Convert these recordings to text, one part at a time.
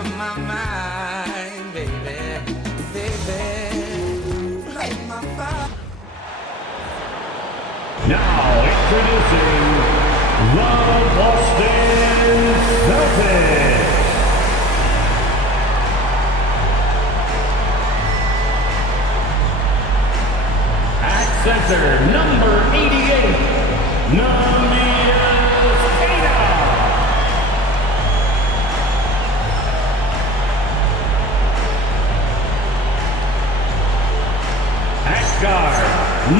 of my mind, baby, baby, light my fire. Now introducing the Boston Celtics. At center, number 88, Namias Queta. At guard,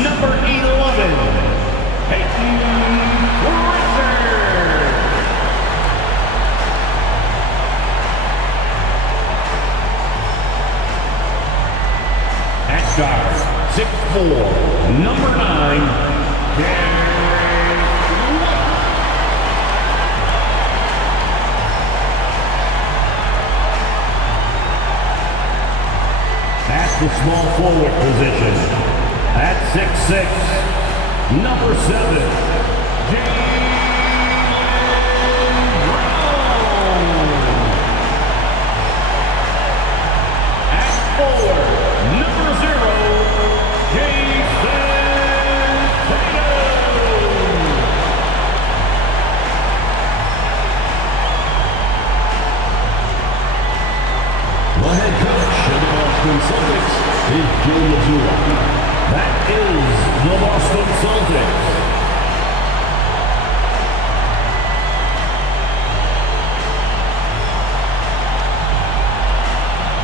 number 11, Peyton Pritchard. At guard, 6'4", number 9, Gary White. At the small forward position, at 6'6", number 7, Jaylen Brown. At 4, number 0, Jason Tatum. The head coach of the Boston Celtics is Joe Mazzulla. That is the Boston Celtics.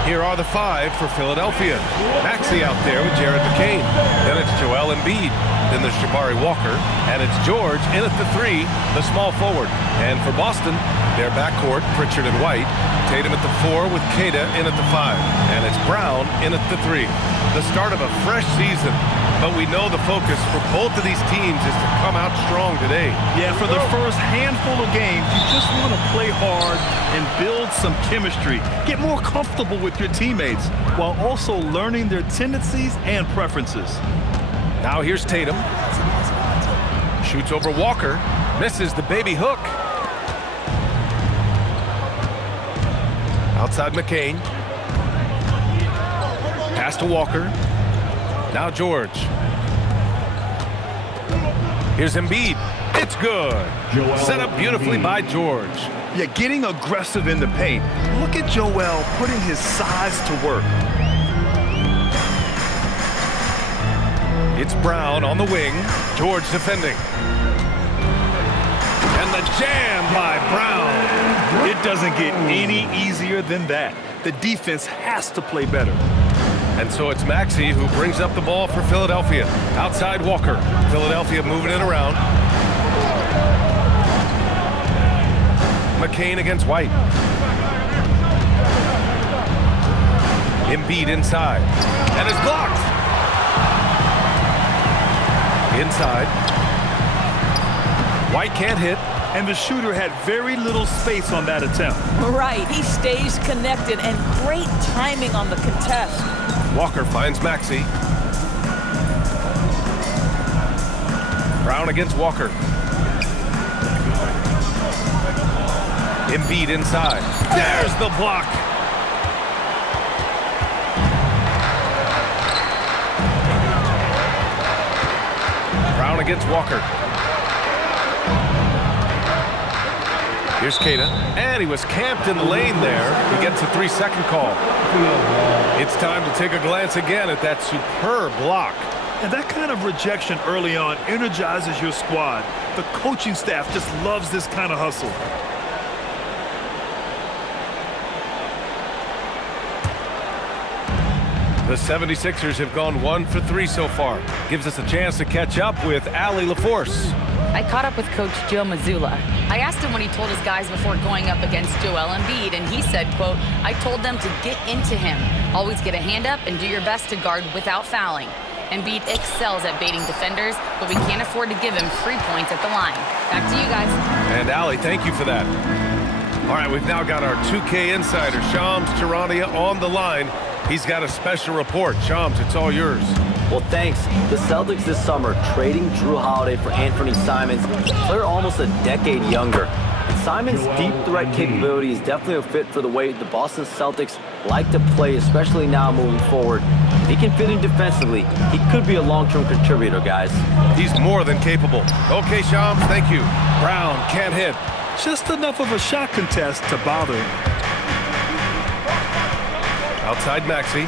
Here are the 5 for Philadelphia. Maxey out there with Jared McCain. Then it's Joel Embiid. Then there's Jabari Walker. And it's George in at the 3, the small forward. And for Boston, their backcourt, Pritchard and White. Tatum at the 4 with Queta in at the 5. And it's Brown in at the 3. The start of a fresh season. But we know the focus for both of these teams is to come out strong today. Yeah, for the first handful of games, you just want to play hard and build some chemistry. Get more comfortable with your teammates while also learning their tendencies and preferences. Now here's Tatum. Shoots over Walker. Misses the baby hook. Outside McCain. Pass to Walker. Now George. Here's Embiid. It's good. Set up beautifully by George. Yeah, getting aggressive in the paint. Look at Joel putting his size to work. It's Brown on the wing. George defending. And the jam by Brown. It doesn't get any easier than that. The defense has to play better. And so it's Maxey who brings up the ball for Philadelphia. Outside Walker. Philadelphia moving it around. McCain against White. Embiid inside. And it's blocked. Inside. White can't hit. And the shooter had very little space on that attempt. Right, he stays connected and great timing on the contest. Walker finds Maxey. Brown against Walker. Embiid inside. There's the block. Brown against Walker. Here's Queta, and he was camped in the lane there. He gets a 3-second call. It's time to take a glance again at that superb block. And that kind of rejection early on energizes your squad. The coaching staff just loves this kind of hustle. The 76ers have gone 1 for 3 so far. Gives us a chance to catch up with Allie LaForce. I caught up with Coach Joe Mazzulla. I asked him what he told his guys before going up against Joel Embiid, and he said, quote, "I told them to get into him. Always get a hand up and do your best to guard without fouling. Embiid excels at baiting defenders, but we can't afford to give him free points at the line." Back to you guys. And Allie, thank you for that. All right, we've now got our 2K insider, Shams Charania, on the line. He's got a special report. Shams, it's all yours. Well, thanks. The Celtics this summer trading Drew Holiday for Anthony Simons. They're almost a decade younger. And Simon's deep threat capability is definitely a fit for the way the Boston Celtics like to play, especially now moving forward. If he can fit in defensively, he could be a long-term contributor, guys. He's more than capable. Okay, Shams, thank you. Brown can't hit. Just enough of a shot contest to bother him. Outside Maxey.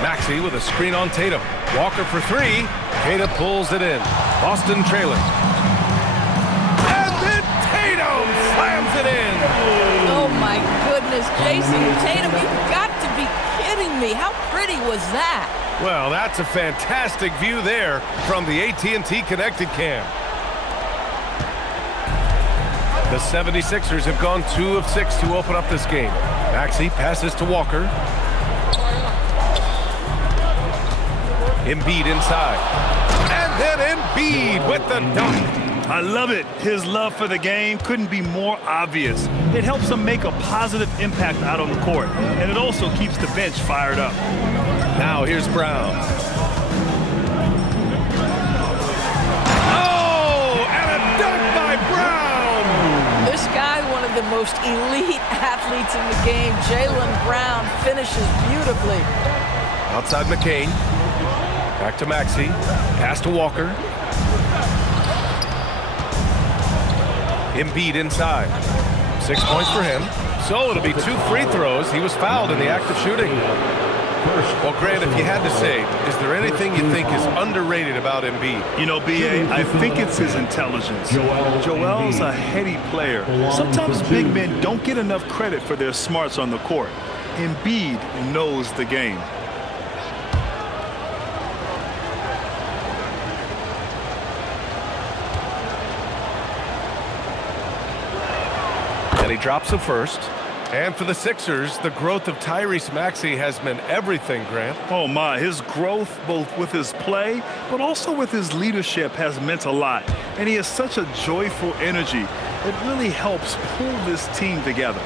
Maxey with a screen on Tatum. Walker for three. Tatum pulls it in. Boston trailing. And then Tatum slams it in. Oh, my goodness. Jason Tatum, you've got to be kidding me. How pretty was that? Well, that's a fantastic view there from the AT&T Connected Cam. The 76ers have gone 2 of 6 to open up this game. Maxey passes to Walker. Embiid inside. And then Embiid with the dunk. I love it. His love for the game couldn't be more obvious. It helps him make a positive impact out on the court, and it also keeps the bench fired up. Now here's Brown. Oh, and a dunk by Brown. This guy, one of the most elite athletes in the game, Jaylen Brown, finishes beautifully. Outside McCain. Back to Maxey. Pass to Walker. Embiid inside. 6 points for him. So it'll be 2 free throws. He was fouled in the act of shooting. Well, Grant, if you had to say, is there anything you think is underrated about Embiid? You know, B.A., I think it's his intelligence. Joel's a heady player. Sometimes big men don't get enough credit for their smarts on the court. Embiid knows the game. And he drops the first. And for the Sixers, the growth of Tyrese Maxey has meant everything, Grant. Oh, my. His growth, both with his play, but also with his leadership, has meant a lot. And he has such a joyful energy. It really helps pull this team together.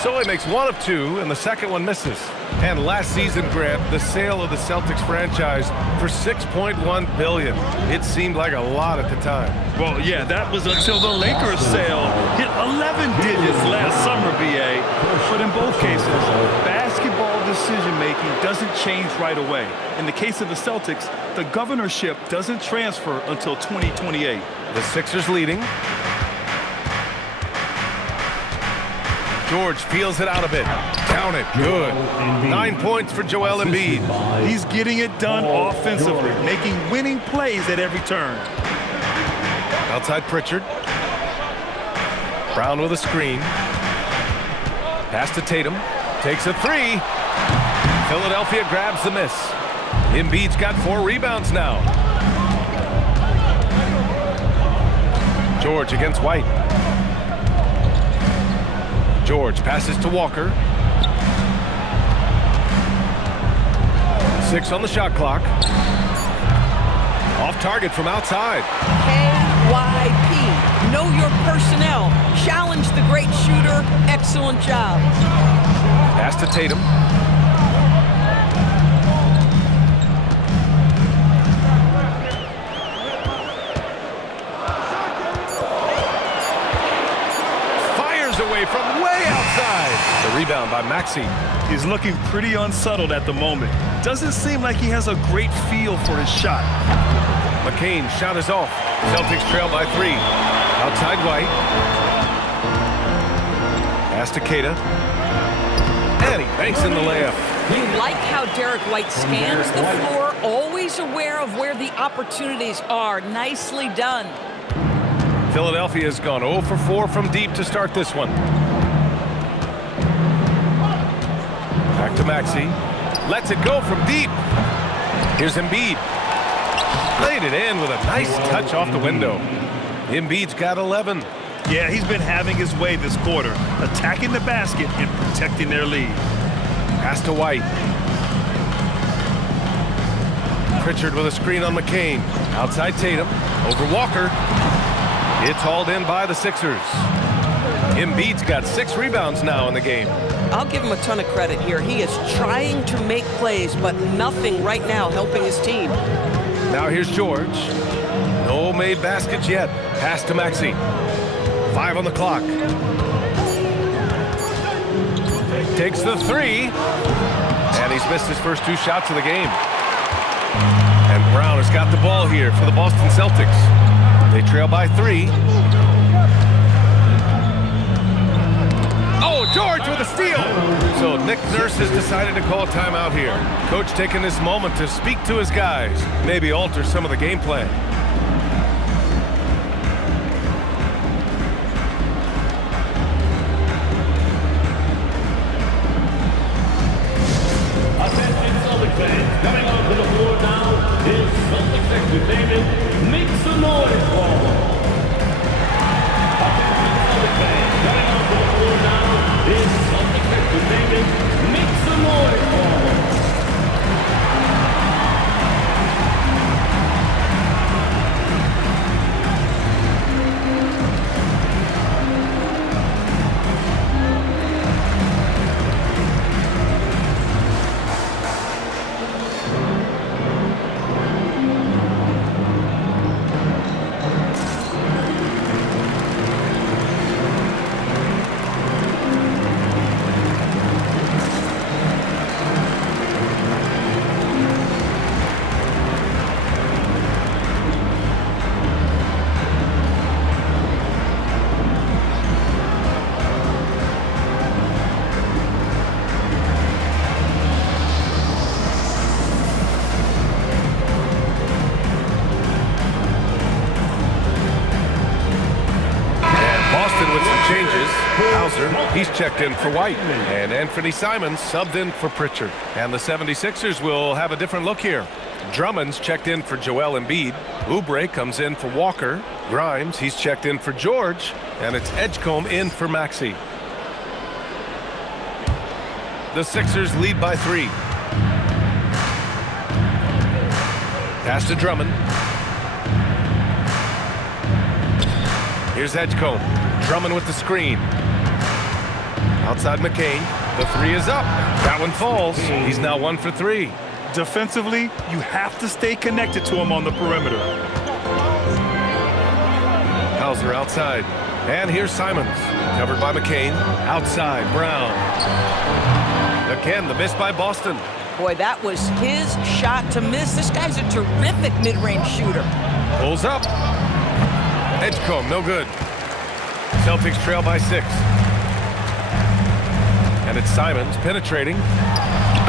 So he makes 1 of 2, and the second one misses. And last season, Grant, the sale of the Celtics franchise for $6.1 billion. It seemed like a lot at the time. Well, yeah, that was until the Lakers sale hit 11 digits last summer, B.A. But in both cases, basketball decision-making doesn't change right away. In the case of the Celtics, the governorship doesn't transfer until 2028. The Sixers leading. George feels it out a bit. Count it. Good. 9 points for Joel Embiid. He's getting it done offensively, making winning plays at every turn. Outside Pritchard. Brown with a screen. Pass to Tatum. Takes a three. Philadelphia grabs the miss. Embiid's got 4 rebounds now. George against White. George passes to Walker. 6 on the shot clock. Off target from outside. KYP. Know your personnel. Challenge the great shooter. Excellent job. Pass to Tatum. Fires away from way outside. The rebound by Maxey. He's looking pretty unsettled at the moment. Doesn't seem like he has a great feel for his shot. McCain shot is off. Celtics trail by 3. Outside White. Pass to Keita. And he banks in the layup. You like how Derek White scans the floor, always aware of where the opportunities are. Nicely done. Philadelphia has gone 0 for 4 from deep to start this one. Back to Maxey. Lets it go from deep. Here's Embiid. Laid it in with a nice touch off the window. Embiid's got 11. Yeah, he's been having his way this quarter, attacking the basket and protecting their lead. Pass to White. Pritchard with a screen on McCain. Outside Tatum. Over Walker. It's hauled in by the Sixers. Embiid's got 6 rebounds now in the game. I'll give him a ton of credit here. He is trying to make plays, but nothing right now helping his team. Now here's George. No made baskets yet. Pass to Maxey. 5 on the clock. Takes the 3. And he's missed his first 2 shots of the game. And Brown has got the ball here for the Boston Celtics. They trail by 3. Oh, George with a steal. So Nick Nurse has decided to call a timeout here. Coach taking this moment to speak to his guys, maybe alter some of the game plan. Attention Celtics fans, coming onto the floor now is Celtics entertainment. Make some noise for them. Attention Celtics fans, coming onto the floor now is Celtics entertainment. Make some noise for them. He's checked in for White. And Anthony Simons subbed in for Pritchard. And the 76ers will have a different look here. Drummond's checked in for Joel Embiid. Oubre comes in for Walker. Grimes, he's checked in for George. And it's Edgecombe in for Maxey. The Sixers lead by 3. Pass to Drummond. Here's Edgecombe. Drummond with the screen. Outside McCain. The 3 is up. That one falls. He's now 1 for 3. Defensively, you have to stay connected to him on the perimeter. Hauser outside. And here's Simons. Covered by McCain. Outside, Brown. Again, the miss by Boston. Boy, that was his shot to miss. This guy's a terrific mid-range shooter. Pulls up. Edgecombe, no good. Celtics trail by 6. And it's Simons penetrating.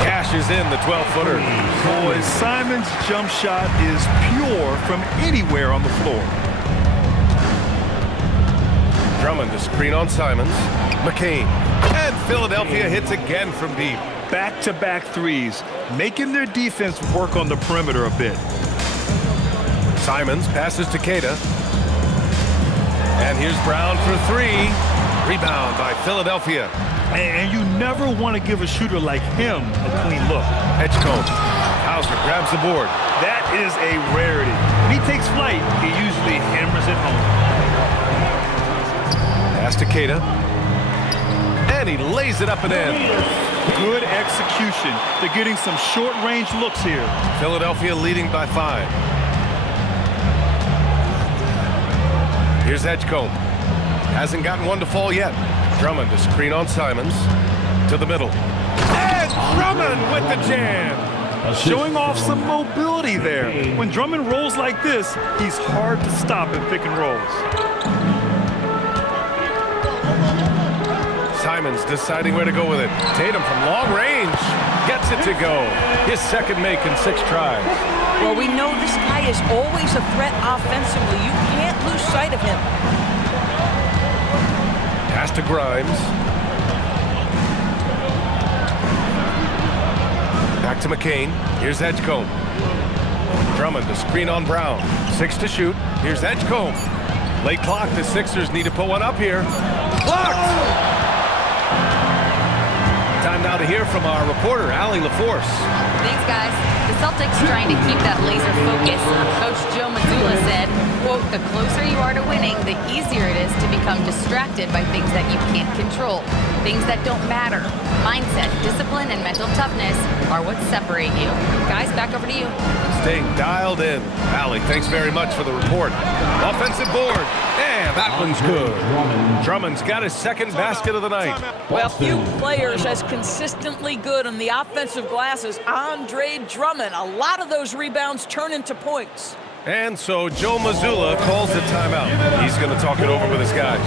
Cashes in the 12-footer. Boy, Simons' jump shot is pure from anywhere on the floor. Drummond to screen on Simons. McCain. And Philadelphia hits again from deep. Back-to-back threes, making their defense work on the perimeter a bit. Simons passes to Queta. And here's Brown for 3. Rebound by Philadelphia. And you never want to give a shooter like him a clean look. Edgecombe. Hauser grabs the board. That is a rarity. When he takes flight, he usually hammers it home. Pass to Queta. And he lays it up and in. Good execution. They're getting some short-range looks here. Philadelphia leading by 5. Here's Edgecombe. Hasn't gotten one to fall yet. Drummond to screen on Simons. To the middle. And Drummond with the jam. Showing off some mobility there. When Drummond rolls like this, he's hard to stop in pick and rolls. Simons deciding where to go with it. Tatum from long range. Gets it to go. His second make in 6 tries. Well, we know this guy is always a threat offensively. You can't lose sight of him. Pass to Grimes. Back to McCain. Here's Edgecombe. Drummond to screen on Brown. 6 to shoot. Here's Edgecombe. Late clock. The Sixers need to put one up here. Blocked! Time now to hear from our reporter, Allie LaForce. Thanks, guys. The Celtics trying to keep that laser focus. Coach Joe Mazzulla said, quote, The closer you are to winning, the easier it is to become distracted by things that you can't control, things that don't matter. Mindset, discipline, and mental toughness are what separate you. Guys, back over to you. Staying dialed in. Allie, thanks very much for the report. Offensive board. And that one's good. Drummond's got his second basket of the night. Well, few players as consistently good on the offensive glass as Andre Drummond. A lot of those rebounds turn into points. And so Joe Mazzulla calls the timeout. He's going to talk it over with his guys.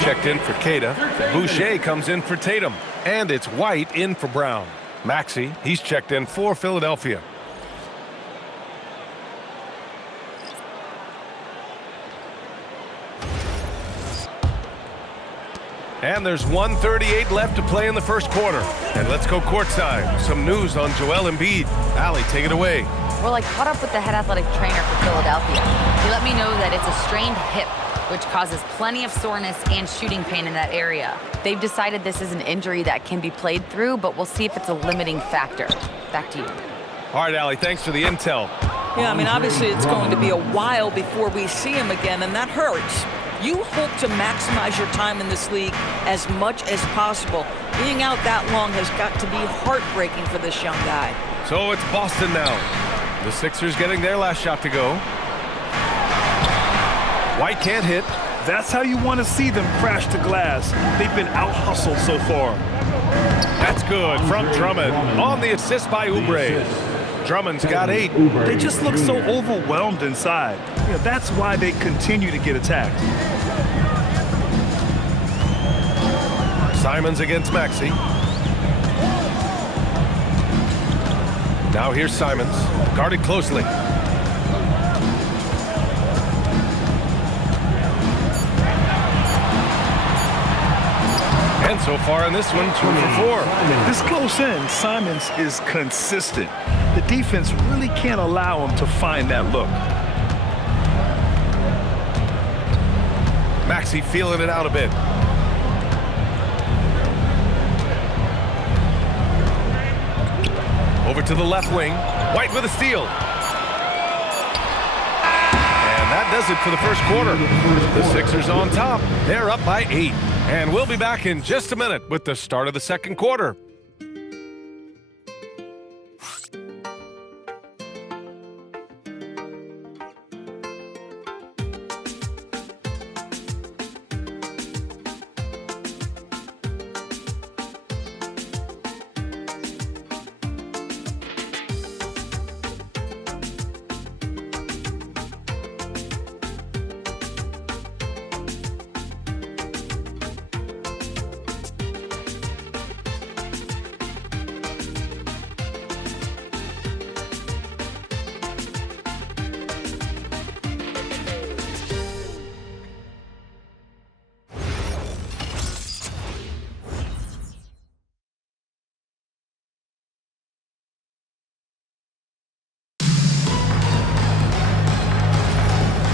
Checked in for Cada. Boucher comes in for Tatum. And it's White in for Brown. Maxey, he's checked in for Philadelphia. And there's 1:38 left to play in the first quarter. And let's go courtside. Some news on Joel Embiid. Allie, take it away. Well, I caught up with the head athletic trainer for Philadelphia. He let me know that it's a strained hip, which causes plenty of soreness and shooting pain in that area. They've decided this is an injury that can be played through, but we'll see if it's a limiting factor. Back to you. All right, Allie, thanks for the intel. Yeah, I mean, obviously it's going to be a while before we see him again, and that hurts. You hope to maximize your time in this league as much as possible. Being out that long has got to be heartbreaking for this young guy. So it's Boston now. The Sixers getting their last shot to go. White can't hit. That's how you want to see them crash the glass. They've been out-hustled so far. That's good from Drummond on the assist by Oubre. Drummond's got 8. They just look so overwhelmed inside. Yeah, that's why they continue to get attacked. Simons against Maxey. Now here's Simons, guarded closely. And so far in this one, 2 for 4. This close in, Simons is consistent. The defense really can't allow him to find that look. Maxey feeling it out a bit. Over to the left wing. White with a steal. And that does it for the first quarter. The Sixers on top. They're up by 8. And we'll be back in just a minute with the start of the second quarter.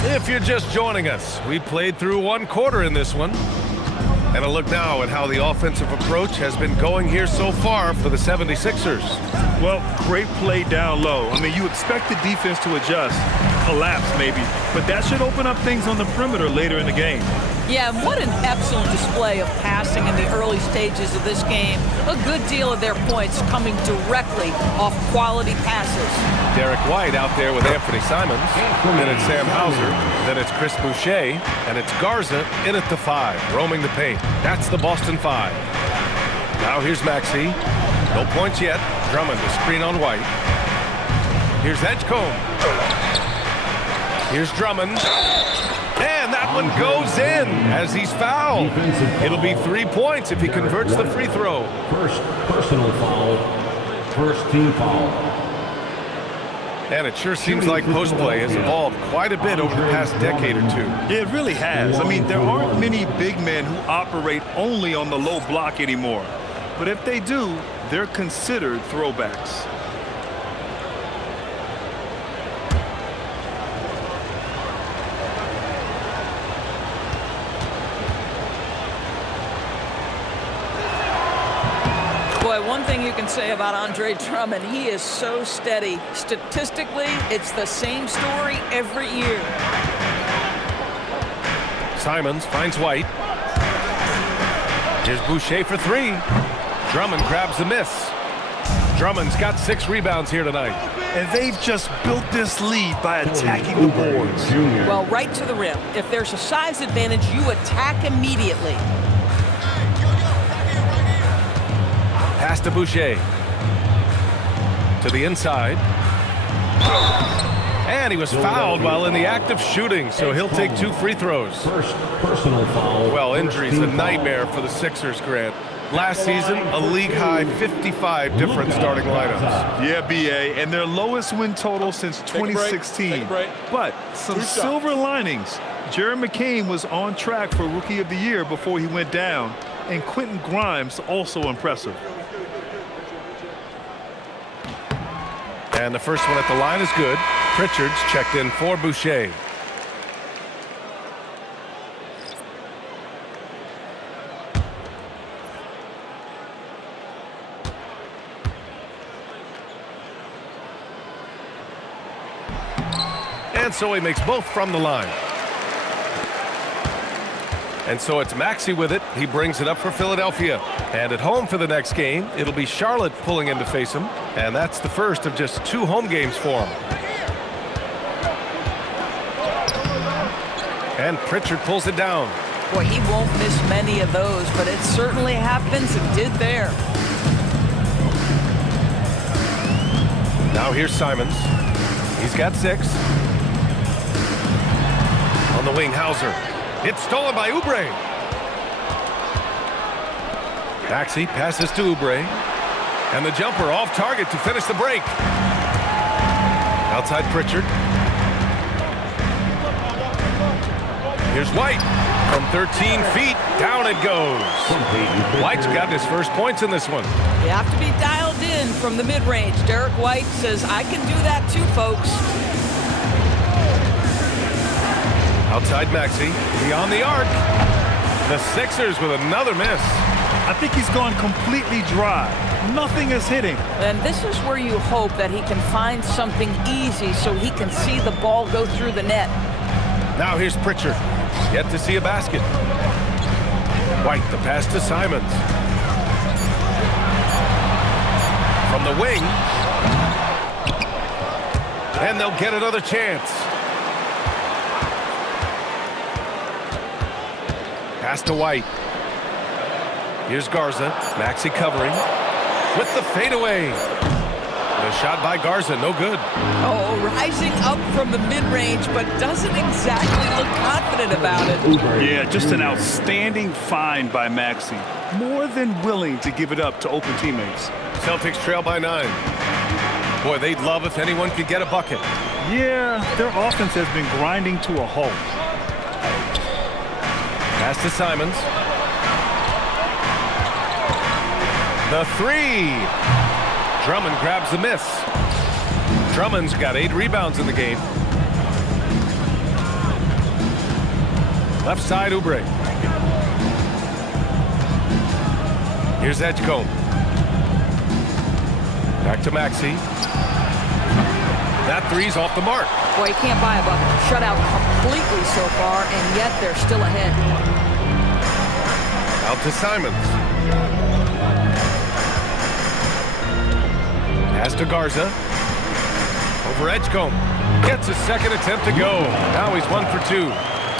If you're just joining us, we played through 1 quarter in this one. And a look now at how the offensive approach has been going here so far for the 76ers. Well, great play down low. I mean, you expect the defense to adjust, collapse maybe, but that should open up things on the perimeter later in the game. Yeah, and what an excellent display of passing in the early stages of this game. A good deal of their points coming directly off quality passes. Derek White out there with Anthony Simons. Then it's Sam Hauser. Then it's Chris Boucher. And it's Garza in at the 5, roaming the paint. That's the Boston 5. Now here's Maxey. No points yet. Drummond to screen on White. Here's Edgecombe. Here's Drummond. And that one goes in as he's fouled. It'll be 3 points if he converts the free throw. First personal foul. First team foul. And it sure seems like post play has evolved quite a bit over the past decade or two. Yeah, it really has. I mean, there aren't many big men who operate only on the low block anymore. But if they do, they're considered throwbacks. Boy, one thing you can say about Andre Drummond, he is so steady. Statistically, it's the same story every year. Simons finds White. Here's Boucher for 3. Drummond grabs the miss. Drummond's got 6 rebounds here tonight. And they've just built this lead by attacking the boards. Well, right to the rim. If there's a size advantage, you attack immediately. Pass to Boucher. To the inside. And he was fouled while in the act of shooting, so he'll take 2 free throws. First personal foul. Well, injury's a nightmare for the Sixers, Grant. Last season, a league-high 55 different starting lineups. Yeah, B.A., and their lowest win total since 2016. But some silver linings. Jared McCain was on track for Rookie of the Year before he went down, and Quentin Grimes also impressive. And the first one at the line is good. Pritchard's checked in for Boucher. And so he makes both from the line. And so it's Maxey with it. He brings it up for Philadelphia. And at home for the next game, it'll be Charlotte pulling in to face him. And that's the first of just 2 home games for him. And Pritchard pulls it down. Boy, he won't miss many of those, but it certainly happens and did there. Now here's Simons. He's got 6. On the wing, Hauser. It's stolen by Oubre. Maxey passes to Oubre. And the jumper off target to finish the break. Outside Pritchard. Here's White. From 13 feet, down it goes. White's got his first points in this one. You have to be dialed in from the mid-range. Derek White says, I can do that too, folks. Outside Maxey, beyond the arc. The Sixers with another miss. I think he's gone completely dry. Nothing is hitting. And this is where you hope that he can find something easy so he can see the ball go through the net. Now here's Pritchard. Yet to see a basket. White, the pass to Simons. From the wing. And they'll get another chance. Pass to White. Here's Garza. Maxey covering. With the fadeaway. The shot by Garza, no good. Oh, rising up from the mid-range, but doesn't exactly look confident about it. Yeah, just an outstanding find by Maxey. More than willing to give it up to open teammates. Celtics trail by 9. Boy, they'd love if anyone could get a bucket. Yeah, their offense has been grinding to a halt. Pass to Simons. The 3. Drummond grabs the miss. Drummond's got 8 rebounds in the game. Left side, Oubre. Here's Edgecombe. Back to Maxey. That 3's off the mark. Boy, you can't buy a bucket. Shut out completely so far, and yet they're still ahead. Out to Simons. Pass to Garza. Over Edgecombe. Gets his second attempt to go. Now he's 1 for 2.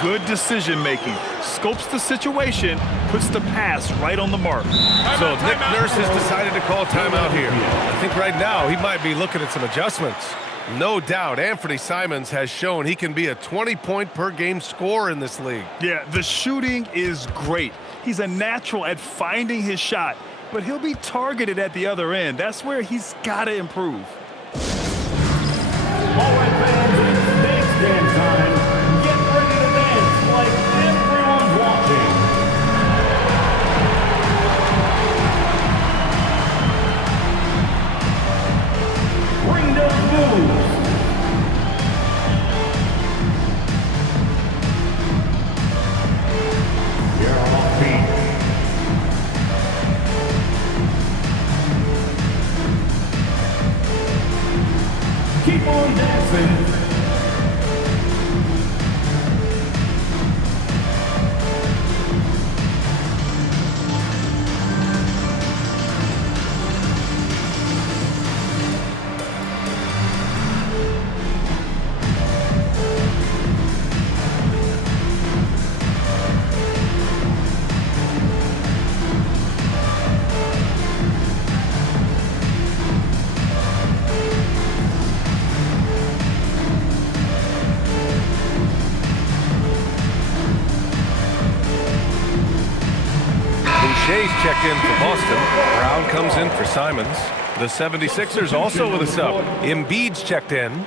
Good decision making. Scopes the situation, puts the pass right on the mark. So Nick Nurse has decided to call timeout here. I think right now he might be looking at some adjustments. No doubt, Anthony Simons has shown he can be a 20-point-per-game scorer in this league. Yeah, the shooting is great. He's a natural at finding his shot, but he'll be targeted at the other end. That's where he's got to improve. All right, fans, it's dance dance time. Get ready to dance like everyone's watching. Bring those moves. You're off beat. Keep on dancing. Boucher's checked in for Boston. Brown comes in for Simons. The 76ers also with a sub. Embiid's checked in.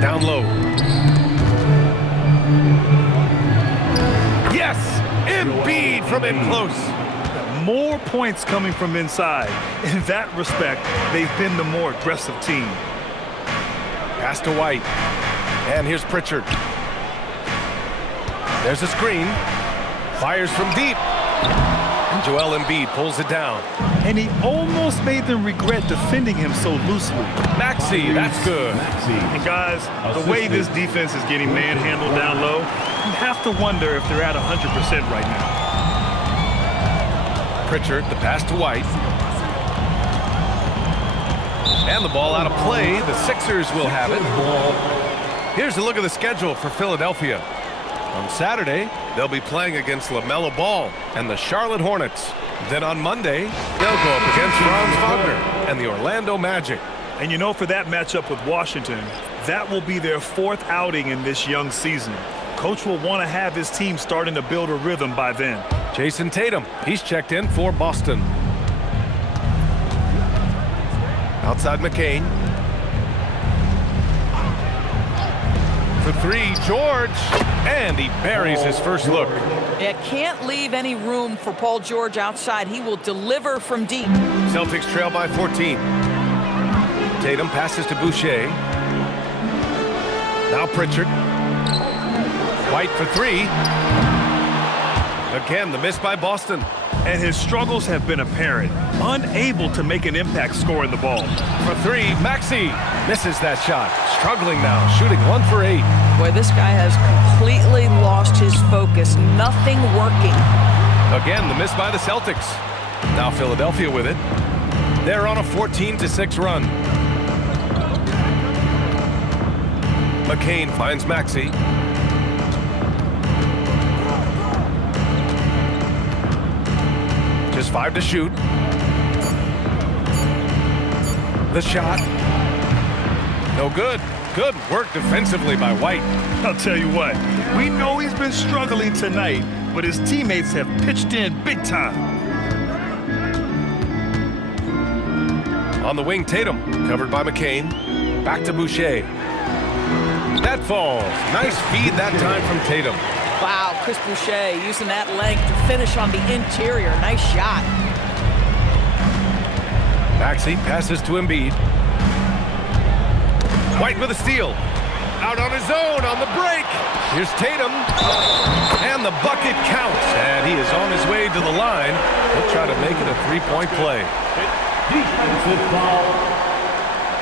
Down low. Yes! Embiid from in close. More points coming from inside. In that respect, they've been the more aggressive team. Pass to White. And here's Pritchard. There's a screen. Fires from deep. And Joel Embiid pulls it down. And he almost made them regret defending him so loosely. Maxey, that's good. And guys, the way this defense is getting manhandled down low, you have to wonder if they're at 100% right now. Pritchard, the pass to White. And the ball out of play. The Sixers will have it. Here's a look at the schedule for Philadelphia. On Saturday, they'll be playing against LaMelo Ball and the Charlotte Hornets. Then on Monday, they'll go up against Franz Wagner and the Orlando Magic. And you know, for that matchup with Washington, that will be their 4th outing in this young season. Coach will want to have his team starting to build a rhythm by then. Jason Tatum, he's checked in for Boston. Outside McCain. For 3, George. And he buries his first look. Yeah, can't leave any room for Paul George outside. He will deliver from deep. Celtics trail by 14. Tatum passes to Boucher. Now Pritchard. White for 3. Again, the miss by Boston. And his struggles have been apparent. Unable to make an impact scoring the ball. For 3, Maxey misses that shot. Struggling now, shooting 1 for 8. Boy, this guy has completely lost his focus. Nothing working. Again, the miss by the Celtics. Now Philadelphia with it. They're on a 14-6 run. McCain finds Maxey. Just 5 to shoot. The shot. No good. Good work defensively by White. I'll tell you what, we know he's been struggling tonight, but his teammates have pitched in big time. On the wing, Tatum, covered by McCain. Back to Boucher. That falls. Nice feed that time from Tatum. Wow, Chris Boucher using that length to finish on the interior. Nice shot. Maxey passes to Embiid. White with a steal. Out on his own on the break. Here's Tatum. And the bucket counts. And he is on his way to the line. He'll try to make it a three-point play. Defensive foul.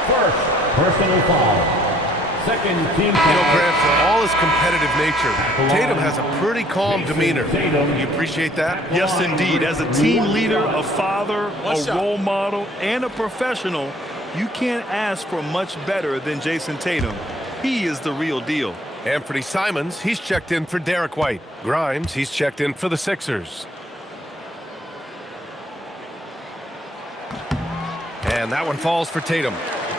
First personal foul. Second team foul. You know, Grant, for all his competitive nature, Tatum has a pretty calm demeanor. You appreciate that? Yes, indeed. As a team leader, a father, a role model, and a professional, you can't ask for much better than Jason Tatum. He is the real deal. Anthony Simons, he's checked in for Derek White. Grimes, he's checked in for the Sixers. And that one falls for Tatum.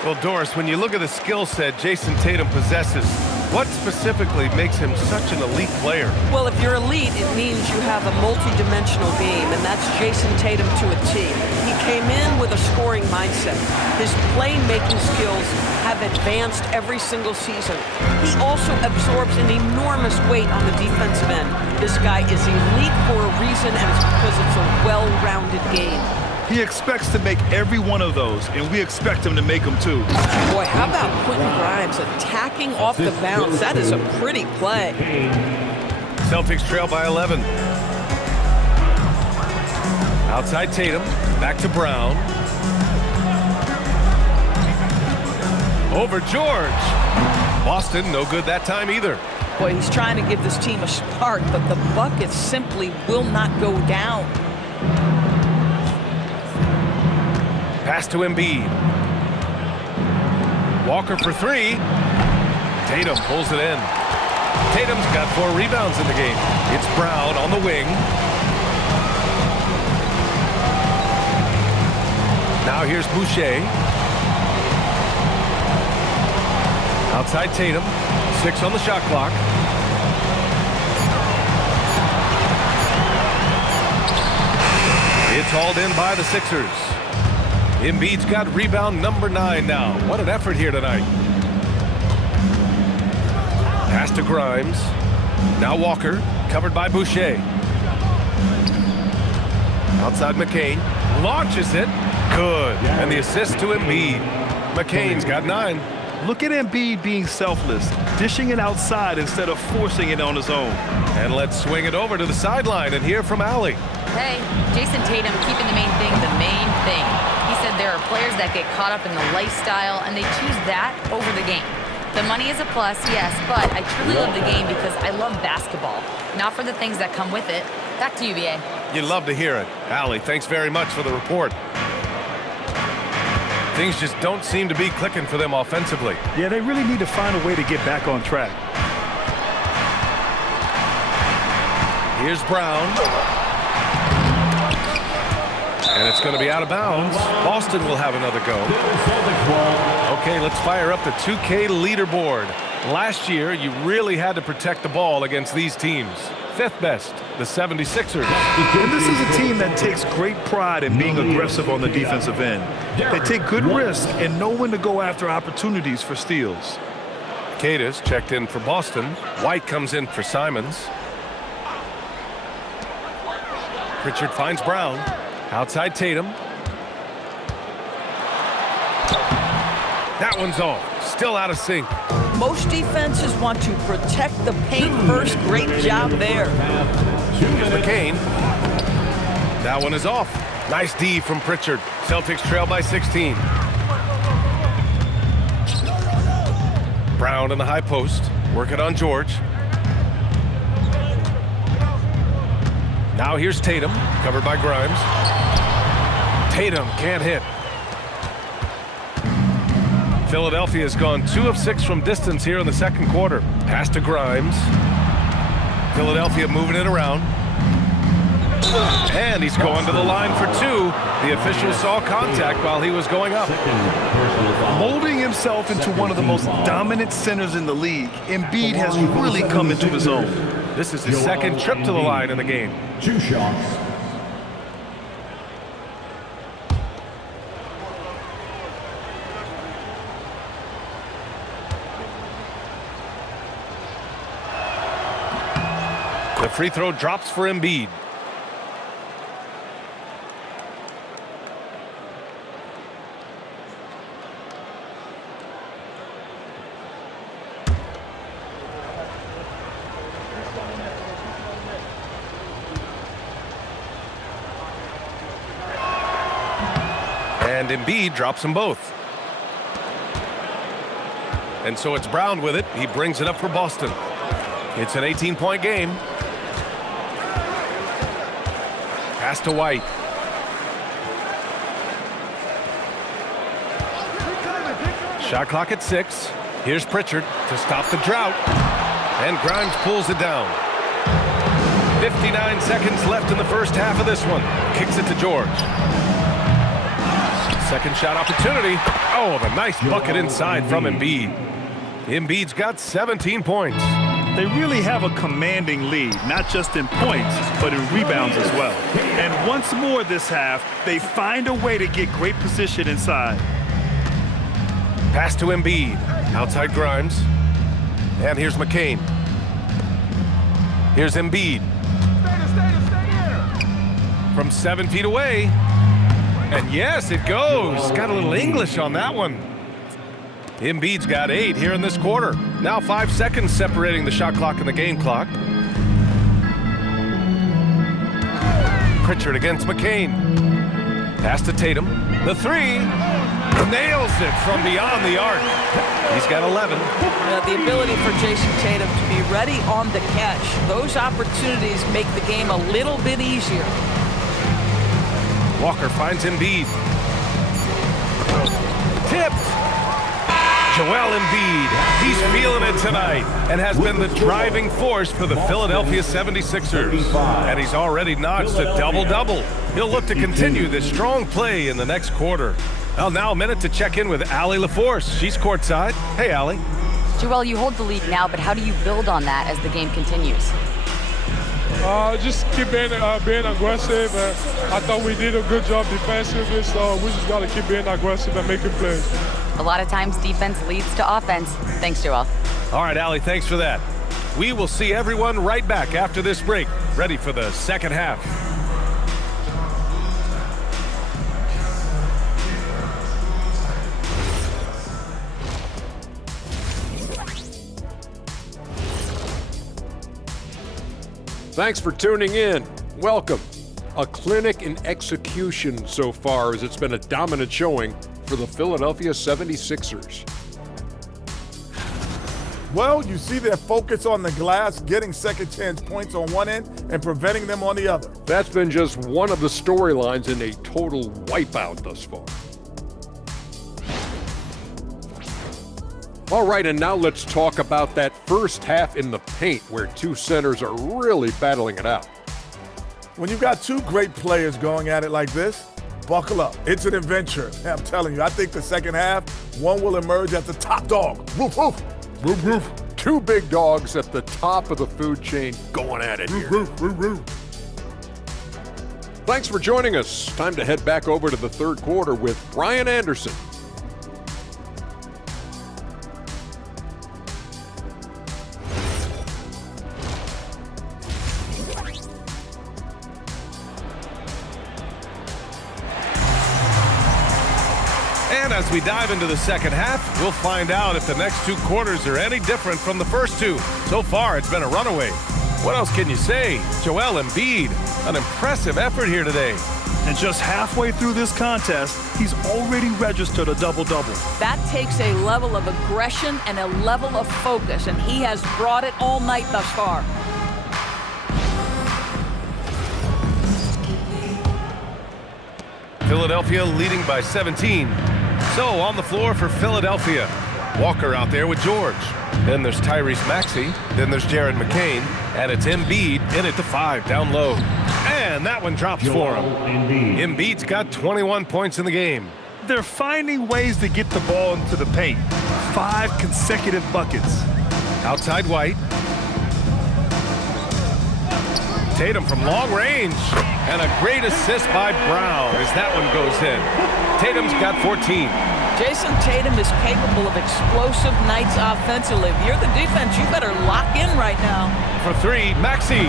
Well, Doris, when you look at the skill set Jason Tatum possesses, what specifically makes him such an elite player? Well, if you're elite, it means you have a multi-dimensional game, and that's Jason Tatum to a T. He came in with a scoring mindset. His playmaking skills have advanced every single season. He also absorbs an enormous weight on the defensive end. This guy is elite for a reason, and it's because it's a well-rounded game. He expects to make every one of those, and we expect him to make them too. Boy, how about Quentin Grimes attacking off the bounce? That is a pretty play. Celtics trail by 11. Outside Tatum, back to Brown. Over George. Boston, no good that time either. Boy, he's trying to give this team a spark, but the bucket simply will not go down. Pass to Embiid. Walker for three. Tatum pulls it in. Tatum's got 4 rebounds in the game. It's Brown on the wing. Now here's Boucher. Outside Tatum. 6 on the shot clock. It's hauled in by the Sixers. Embiid's got rebound number 9 now. What an effort here tonight. Pass to Grimes. Now Walker, covered by Boucher. Outside McCain. Launches it. Good. And the assist to Embiid. McCain's got 9. Look at Embiid being selfless, dishing it outside instead of forcing it on his own. And let's swing it over to the sideline and hear from Allie. Hey, Jason Tatum keeping the main thing the main thing. He said there are players that get caught up in the lifestyle and they choose that over the game. The money is a plus, yes, but I truly love the game because I love basketball, not for the things that come with it. Back to you, BA. You'd love to hear it. Allie, thanks very much for the report. Things just don't seem to be clicking for them offensively. Yeah, they really need to find a way to get back on track. Here's Brown. And it's going to be out of bounds. Boston will have another go. Okay, let's fire up the 2K leaderboard. Last year, you really had to protect the ball against these teams. 5th best, the 76ers. And this is a team that takes great pride in being aggressive on the defensive end. They take good risks and know when to go after opportunities for steals. Cadis checked in for Boston. White comes in for Simons. Pritchard finds Brown. Outside Tatum. That one's off. Still out of sync. Most defenses want to protect the paint first. Great job there. Here's McCain. That one is off. Nice D from Pritchard. Celtics trail by 16. Brown in the high post. Work it on George. Now here's Tatum, covered by Grimes. Tatum can't hit. Philadelphia's gone 2 of 6 from distance here in the second quarter. Pass to Grimes. Philadelphia moving it around. And he's going to the line for 2. The official saw contact while he was going up. Molding himself into one of the most dominant centers in the league, Embiid has really come into his own. This is his second trip to the line in the game. 2 shots. The free throw drops for Embiid. and Embiid drops them both. And so it's Brown with it. He brings it up for Boston. It's an 18-point game. Pass to White. Shot clock at 6. Here's Pritchard to stop the drought. And Grimes pulls it down. 59 seconds left in the first half of this one. Kicks it to George. Second shot opportunity. Oh, the nice bucket inside from Embiid. Embiid's got 17 points. They really have a commanding lead, not just in points, but in rebounds as well. And once more this half, they find a way to get great position inside. Pass to Embiid. Outside Grimes. And here's McCain. Here's Embiid. From 7 feet away. And yes, it goes. Got a little English on that one. Embiid's got 8 here in this quarter. Now 5 seconds separating the shot clock and the game clock. Pritchard against McCain. Pass to Tatum. The 3. Nails it from beyond the arc. He's got 11. The ability for Jason Tatum to be ready on the catch. Those opportunities make the game a little bit easier. Walker finds Embiid. Tipped. Joel Embiid, he's feeling it tonight and has been the driving force for the Philadelphia 76ers. And he's already notched a double-double. He'll look to continue this strong play in the next quarter. Well, now a minute to check in with Allie LaForce. She's courtside. Hey, Allie. Joel, you hold the lead now, but how do you build on that as the game continues? Just keep being aggressive. I thought we did a good job defensively, so we just got to keep being aggressive and making plays. A lot of times defense leads to offense. Thanks, Joel. All right, Allie, thanks for that. We will see everyone right back after this break, ready for the second half. Thanks for tuning in. Welcome. A clinic in execution so far, as it's been a dominant showing for the Philadelphia 76ers. Well, you see their focus on the glass, getting second chance points on one end and preventing them on the other. That's been just one of the storylines in a total wipeout thus far. All right, and now let's talk about that first half in the paint where two centers are really battling it out. When you've got two great players going at it like this, buckle up. It's an adventure. I'm telling you, I think the second half, one will emerge as the top dog. Woof, woof. Woof, woof. Two big dogs at the top of the food chain going at it here. Woof, woof, woof. Thanks for joining us. Time to head back over to the third quarter with Brian Anderson. And as we dive into the second half, we'll find out if the next two quarters are any different from the first two. So far, it's been a runaway. What else can you say? Joel Embiid, an impressive effort here today. And just halfway through this contest, he's already registered a double-double. That takes a level of aggression and a level of focus, and he has brought it all night thus far. Philadelphia leading by 17. So on the floor for Philadelphia. Walker out there with George. Then there's Tyrese Maxey. Then there's Jared McCain. And it's Embiid in at the 5 down low. And that one drops for him. Embiid's got 21 points in the game. They're finding ways to get the ball into the paint. 5 consecutive buckets. Outside White. Tatum from long range. And a great assist by Brown as that one goes in. Tatum's got 14. Jason Tatum is capable of explosive nights offensively. If you're the defense, you better lock in right now. For 3, Maxey.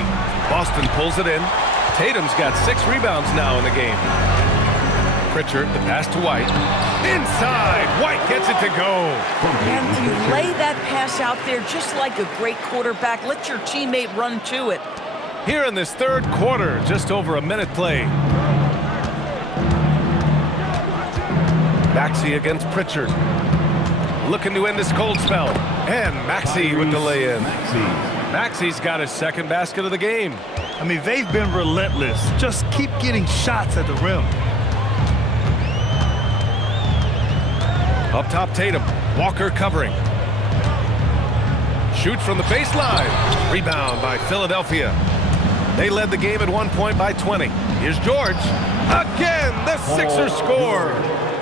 Boston pulls it in. Tatum's got 6 rebounds now in the game. Pritchard, the pass to White. Inside, White gets it to go. And you lay that pass out there just like a great quarterback. Let your teammate run to it. Here in this third quarter, just over a minute played. Maxey against Pritchard. Looking to end this cold spell. And Maxey with the lay-in. Maxey's got his second basket of the game. I mean, they've been relentless. Just keep getting shots at the rim. Up top, Tatum. Walker covering. Shoots from the baseline. Rebound by Philadelphia. They led the game at 1 point by 20. Here's George. Again, the Sixers score.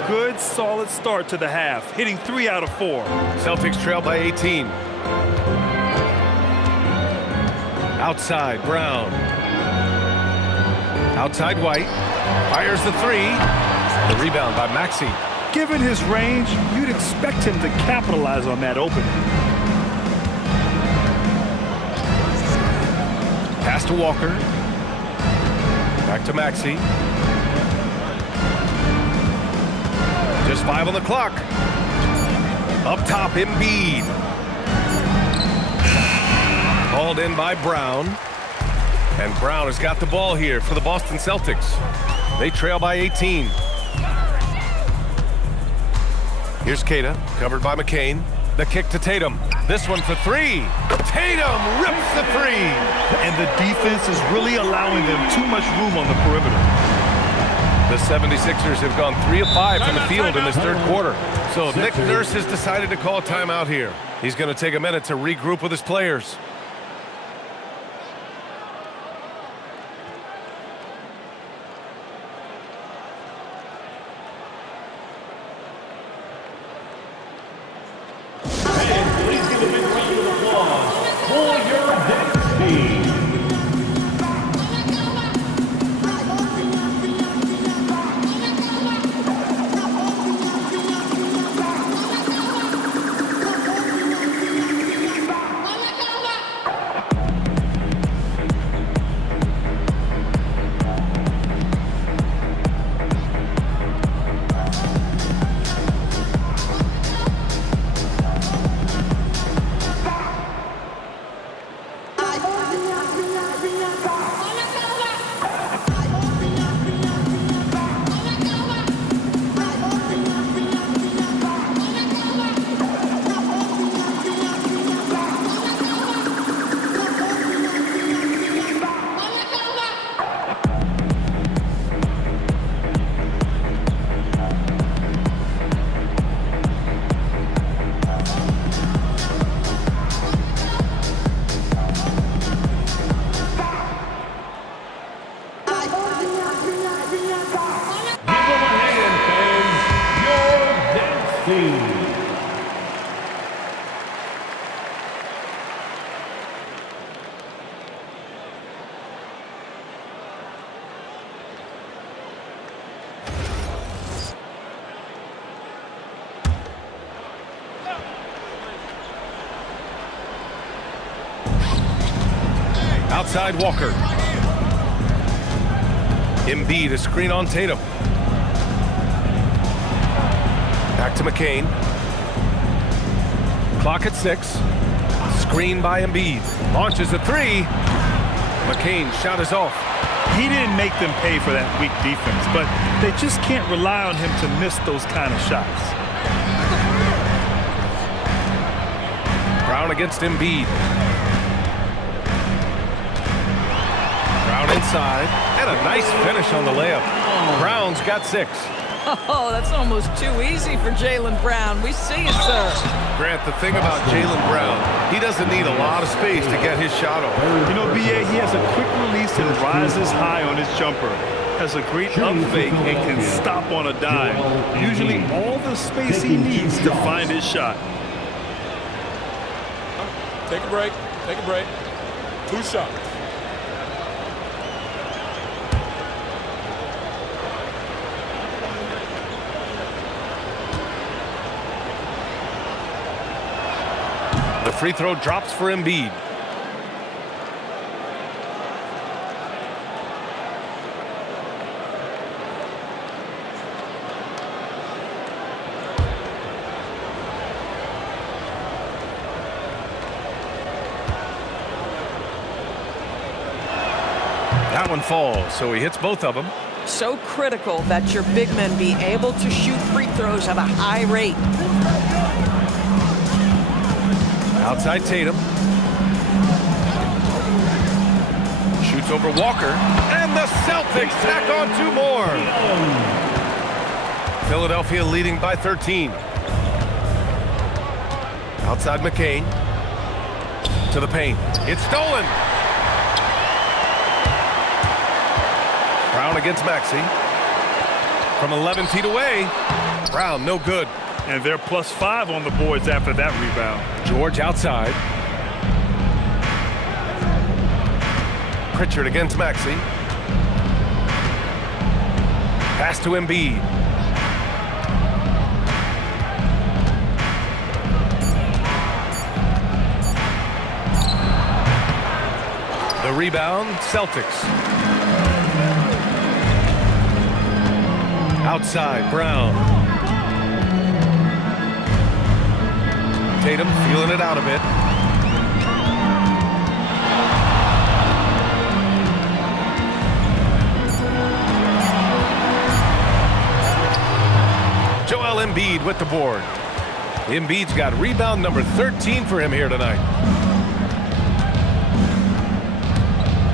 Good, solid start to the half, hitting 3 out of 4. Celtics trail by 18. Outside, Brown. Outside, White. Fires the 3. The rebound by Maxey. Given his range, you'd expect him to capitalize on that opening. Pass to Walker. Back to Maxey. Just 5 on the clock. Up top, Embiid. Called in by Brown. And Brown has got the ball here for the Boston Celtics. They trail by 18. Here's Keita, covered by McCain. The kick to Tatum. This one for 3. Tatum rips the 3. And the defense is really allowing them too much room on the perimeter. The 76ers have gone 3 of 5 from the field in this third quarter. So Nick Nurse has decided to call a timeout here. He's going to take a minute to regroup with his players. Outside Walker. Embiid, a screen on Tatum. Back to McCain. Clock at 6. Screen by Embiid. Launches a 3. McCain's shot is off. He didn't make them pay for that weak defense, but they just can't rely on him to miss those kind of shots. Brown against Embiid. Brown inside, and a nice finish on the layup. Brown's got 6. Oh, that's almost too easy for Jaylen Brown. We see it, sir. Grant, the thing about Jaylen Brown, he doesn't need a lot of space to get his shot off. You know, B.A., he has a quick release and rises high on his jumper. Has a great up fake and can stop on a dime. Usually all the space he needs to find his shot. Take a break. Take a break. 2 shots. The free throw drops for Embiid. that one falls, so he hits both of them. So critical that your big men be able to shoot free throws at a high rate. Outside Tatum. Shoots over Walker. And the Celtics tack on 2 more. Philadelphia leading by 13. Outside McCain. To the paint. It's stolen. Brown against Maxey. From 11 feet away. Brown, no good. And they're +5 on the boards after that rebound. George outside. Pritchard against Maxey. Pass to Embiid. The rebound, Celtics. Outside, Brown. Tatum feeling it out a bit. Joel Embiid with the board. Embiid's got rebound number 13 for him here tonight.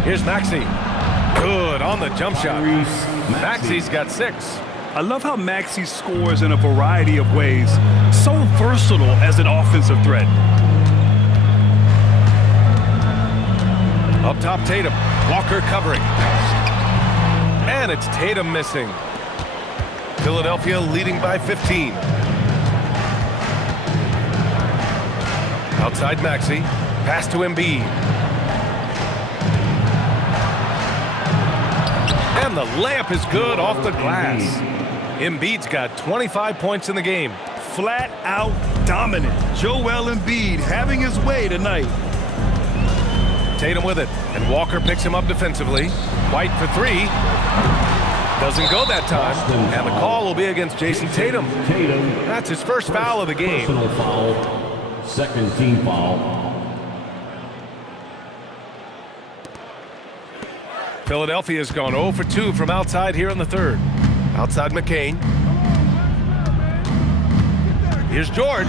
Here's Maxey. Good on the jump shot. Maxey's got 6. I love how Maxey scores in a variety of ways. So versatile as an offensive threat. Up top, Tatum. Walker covering. And it's Tatum missing. Philadelphia leading by 15. Outside Maxey. Pass to Embiid. And the layup is good off the glass. Embiid's got 25 points in the game. Flat out dominant. Joel Embiid having his way tonight. Tatum with it, and Walker picks him up defensively. White for 3. Doesn't go that time, and the call will be against Jason Tatum. That's his first foul of the game. Personal foul, second team foul. Philadelphia's gone 0 for 2 from outside here in the third. Outside McCain. Here's George.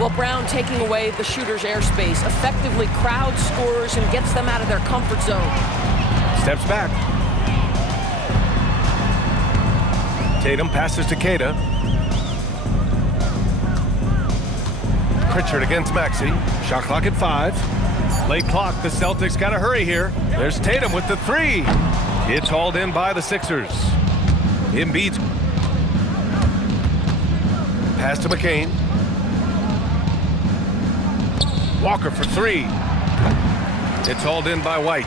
Well, Brown taking away the shooter's airspace effectively crowd scorers and gets them out of their comfort zone. Steps back. Tatum passes to Queta. Pritchard against Maxey. Shot clock at 5. Late clock, the Celtics got to hurry here. There's Tatum with the 3. It's hauled in by the Sixers. Embiid's pass to McCain. Walker for 3. It's hauled in by White.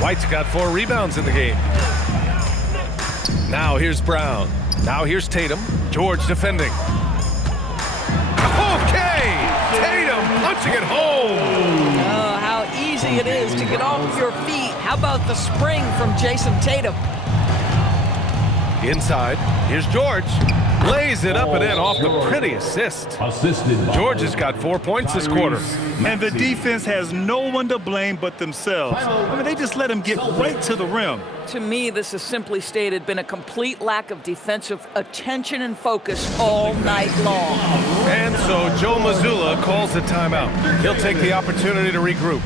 White's got 4 rebounds in the game. Now here's Brown. Now here's Tatum. George defending. Okay! Tatum punching it home! Oh, how easy it is to get off your feet. How about the spring from Jason Tatum? Inside, here's George. Lays it up and in off the pretty assist. George has got 4 points this quarter. And the defense has no one to blame but themselves. I mean, they just let him get right to the rim. To me, this has simply stated been a complete lack of defensive attention and focus all night long. And so Joe Mazzulla calls the timeout. He'll take the opportunity to regroup.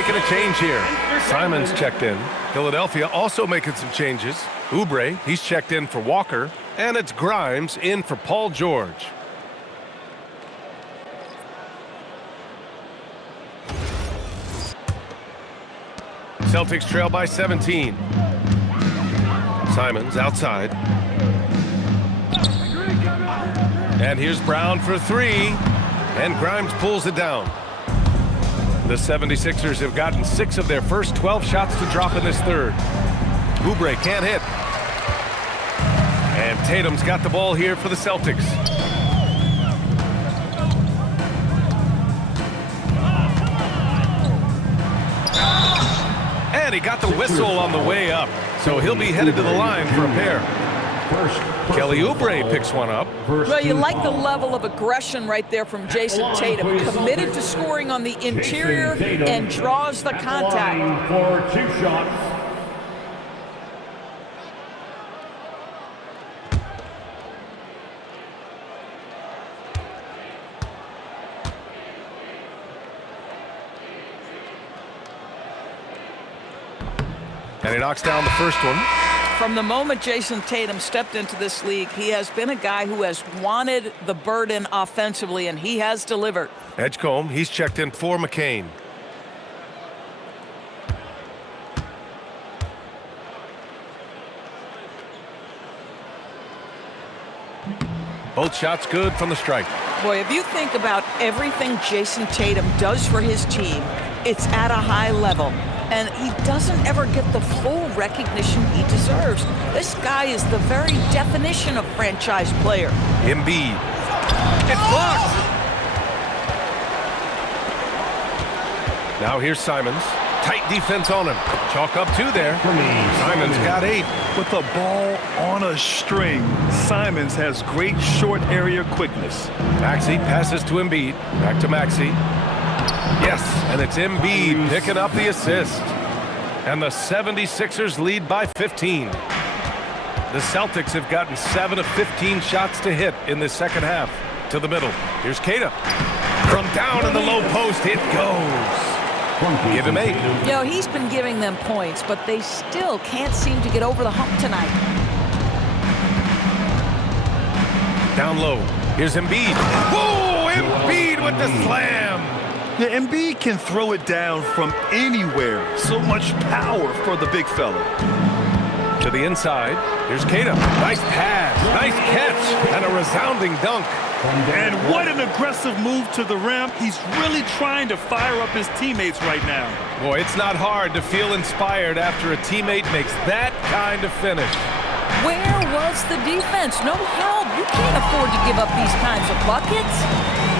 making a change here. Simons checked in. Philadelphia also making some changes. Oubre, he's checked in for Walker. And it's Grimes in for Paul George. Celtics trail by 17. Simons outside. And here's Brown for three. And Grimes pulls it down. The 76ers have gotten 6 of their first 12 shots to drop in this third. Oubre can't hit. And Tatum's got the ball here for the Celtics. And he got the whistle on the way up. So he'll be headed to the line for a pair. Kelly Oubre picks one up. Well, you like the level of aggression right there from Jason Tatum. Committed to scoring on the interior and draws the contact. For 2 shots. And he knocks down the first one. From the moment Jason Tatum stepped into this league, he has been a guy who has wanted the burden offensively, and he has delivered. Edgecombe, he's checked in for McCain. Both shots good from the strike. Boy, if you think about everything Jason Tatum does for his team, it's at a high level. And he doesn't ever get the full recognition he deserves. This guy is the very definition of franchise player. Embiid. It's blocked. Now here's Simons. Tight defense on him. Chalk up 2 there. Simons got 8. With the ball on a string, Simons has great short area quickness. Maxey passes to Embiid. Back to Maxey. Yes, and it's Embiid picking up the assist. And the 76ers lead by 15. The Celtics have gotten 7 of 15 shots to hit in this second half. To the middle. Here's Keita. From down in the low post, it goes. Give him 8. You know, he's been giving them points, but they still can't seem to get over the hump tonight. Down low. Here's Embiid. Whoa, Embiid with the slam. Yeah, Embiid can throw it down from anywhere. So much power for the big fella. To the inside. Here's Keita. Nice pass. Nice catch. And a resounding dunk. And what an aggressive move to the rim. He's really trying to fire up his teammates right now. Boy, it's not hard to feel inspired after a teammate makes that kind of finish. Where was the defense? No help. You can't afford to give up these kinds of buckets.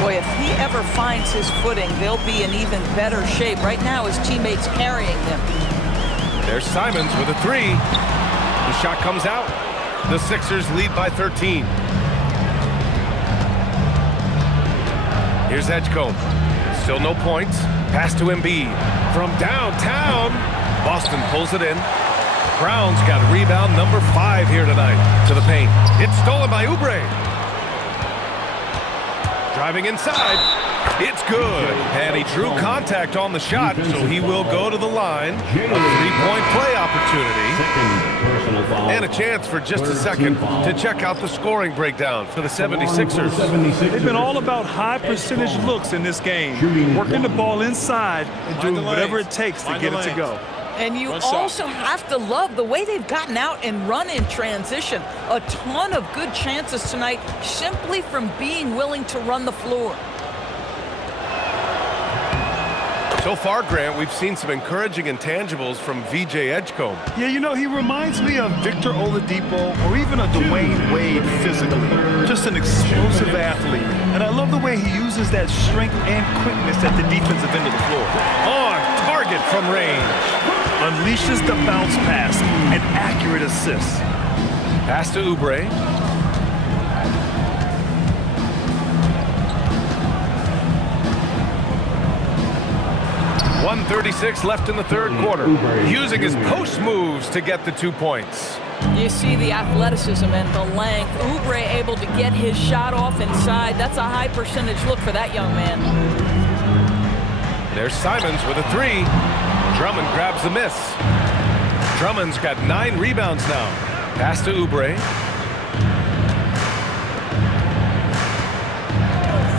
Boy, if he ever finds his footing, they'll be in even better shape. Right now, his teammates carrying them. There's Simons with a 3. The shot comes out. The Sixers lead by 13. Here's Edgecombe. Still no points. Pass to Embiid. From downtown, Boston pulls it in. Brown's got rebound number 5 here tonight. To the paint. It's stolen by Oubre. Driving inside. It's good. And he drew contact on the shot, so he will go to the line. A 3-point play opportunity. And a chance for just a second to check out the scoring breakdown for the 76ers. They've been all about high percentage looks in this game. Working the ball inside and doing whatever it takes to get it to go. And you also have to love the way they've gotten out and run in transition. A ton of good chances tonight simply from being willing to run the floor. So far, Grant, we've seen some encouraging intangibles from VJ Edgecombe. Yeah, you know, he reminds me of Victor Oladipo or even a Dwayne Wade physically. Just an explosive athlete. And I love the way he uses that strength and quickness at the defensive end of the floor. On target from range. Unleashes the bounce pass, an accurate assist. Pass to Oubre. .136 left in the third quarter. Using his post moves to get the 2 points. You see the athleticism and the length. Oubre able to get his shot off inside. That's a high percentage look for that young man. There's Simons with a three. Drummond grabs the miss. Drummond's got 9 rebounds now. Pass to Oubre.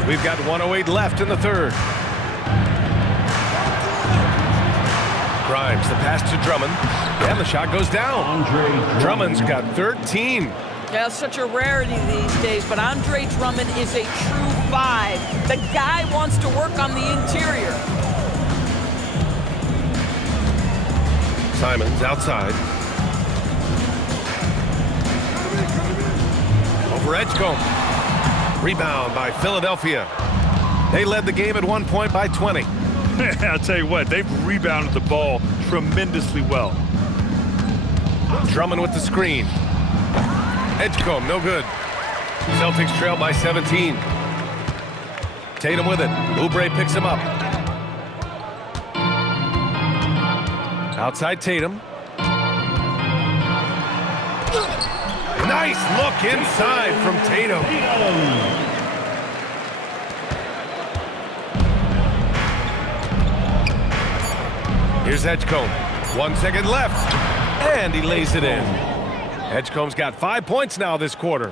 We've got 1:08 left in the third. Grimes, the pass to Drummond. And the shot goes down. Drummond's got 13. Yeah, it's such a rarity these days, but Andre Drummond is a true 5. The guy wants to work on the interior. Simons outside. Over Edgecombe. Rebound by Philadelphia. They led the game at one point by 20. I'll tell you what, they've rebounded the ball tremendously well. Drummond with the screen. Edgecombe, no good. Celtics trail by 17. Tatum with it. Oubre picks him up. Outside Tatum. Nice look inside from Tatum. Here's Edgecombe. 1 second left. And he lays it in. Edgecombe's got 5 points now this quarter.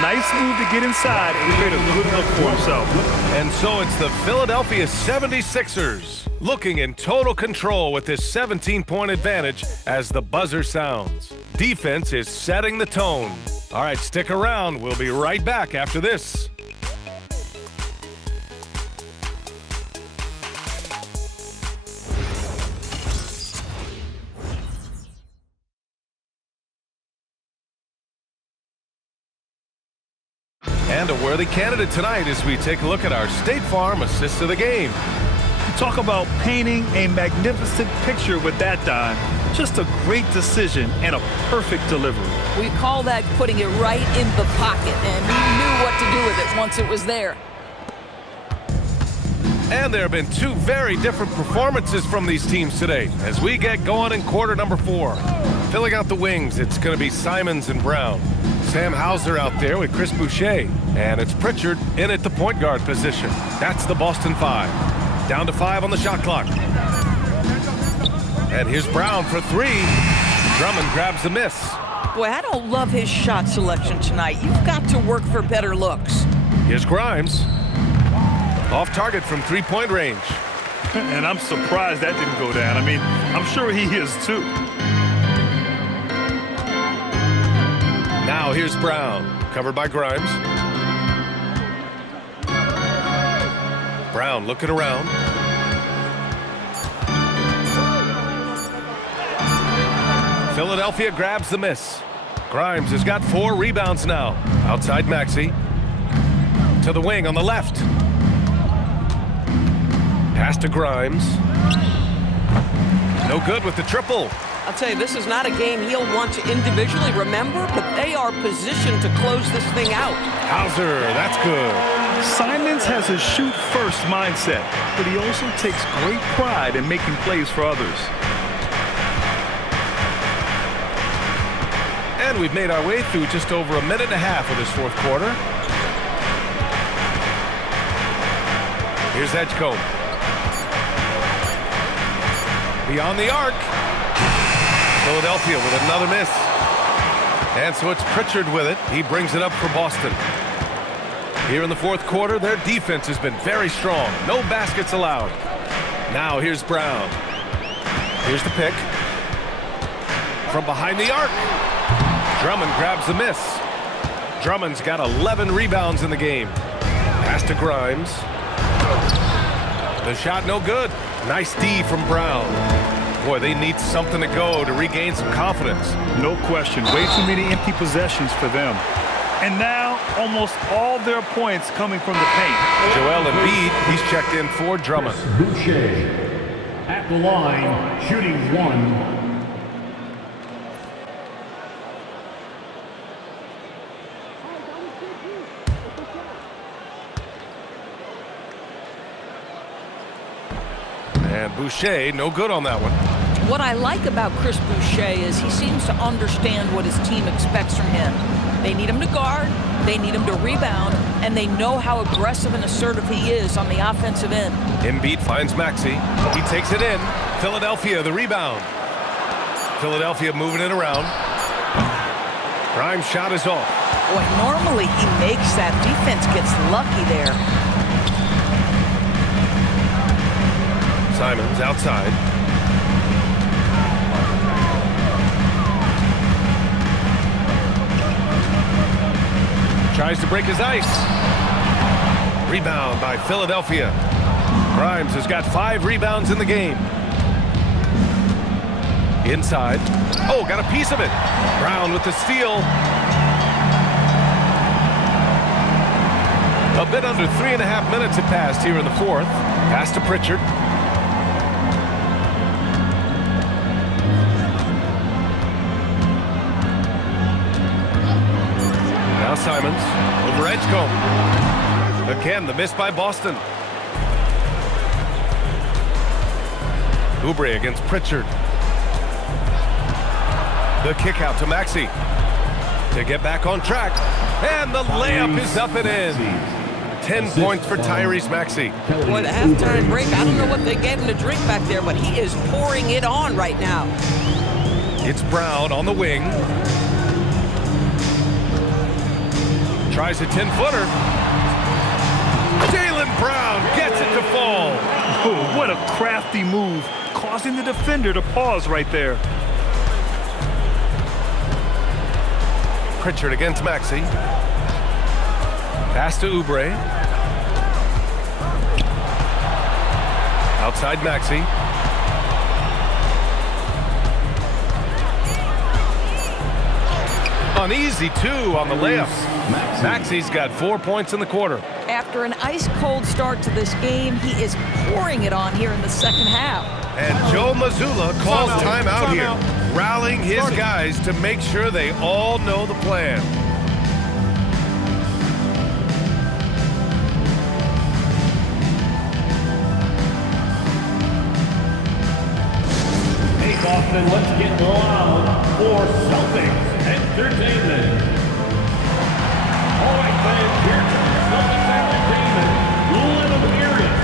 Nice move to get inside and create a good look for himself. And so it's the Philadelphia 76ers looking in total control with this 17-point advantage as the buzzer sounds. Defense is setting the tone. All right, stick around. We'll be right back after this. And a worthy candidate tonight as we take a look at our State Farm assist of the game. Talk about painting a magnificent picture with that dime. Just a great decision and a perfect delivery. We call that putting it right in the pocket, and he knew what to do with it once it was there. And there have been 2 very different performances from these teams today as we get going in quarter number 4. Filling out the wings, it's going to be Simons and Brown. Sam Hauser out there with Chris Boucher. And it's Pritchard in at the point guard position. That's the Boston 5. Down to 5 on the shot clock. And here's Brown for 3. Drummond grabs the miss. Boy, I don't love his shot selection tonight. You've got to work for better looks. Here's Grimes. Off target from 3-point range. And I'm surprised that didn't go down. I mean, I'm sure he is too. Now here's Brown, covered by Grimes. Brown looking around. Philadelphia grabs the miss. Grimes has got 4 rebounds now. Outside Maxey. To the wing on the left. Pass to Grimes. No good with the triple. I'll tell you, this is not a game he'll want to individually remember, but they are positioned to close this thing out. Hauser, that's good. Simons has a shoot-first mindset, but he also takes great pride in making plays for others. And we've made our way through just over a minute and a half of this fourth quarter. Here's Edgecombe. Beyond the arc. Philadelphia with another miss. And so it's Pritchard with it. He brings it up for Boston. Here in the fourth quarter, their defense has been very strong. No baskets allowed. Now here's Brown. Here's the pick. From behind the arc. Drummond grabs the miss. Drummond's got 11 rebounds in the game. Pass to Grimes. The shot no good. Nice D from Brown. Boy, they need something to go to regain some confidence. No question. Way too many empty possessions for them. And now, almost all their points coming from the paint. Joel Embiid, he's checked in for Drummond. Boucher at the line, shooting 1. And Boucher, no good on that one. What I like about Chris Boucher is he seems to understand what his team expects from him. They need him to guard, they need him to rebound, and they know how aggressive and assertive he is on the offensive end. Embiid finds Maxey. He takes it in. Philadelphia, the rebound. Philadelphia moving it around. Grimes' shot is off. Boy, normally he makes that. Defense gets lucky there. Simons outside. Tries to break his ice. Rebound by Philadelphia. Grimes has got 5 rebounds in the game. Inside. Oh, got a piece of it. Brown with the steal. A bit under 3.5 minutes have passed here in the fourth. Pass to Pritchard. Now Simons over Edgecombe. Again, the miss by Boston. Oubre against Pritchard. The kick out to Maxey to get back on track. And the layup is up and in. 10 points for Tyrese Maxey. Boy, the halftime break, I don't know what they gave him to drink back there, but he is pouring it on right now. It's Brown on the wing. Tries a 10-footer. Jaylen Brown gets it to fall. Oh, what a crafty move, causing the defender to pause right there. Pritchard against Maxey. Pass to Oubre. Outside Maxey. An easy 2 on the layup. Maxey's got 4 points in the quarter. After an ice-cold start to this game, he is pouring it on here in the second half. And Joe Mazzulla calls timeout here, rallying his guys to make sure they all know the plan. Hey, Boston, let's get loud for Celtics Entertainment. All right, fans, here comes Celtics Entertainment. Let them hear it.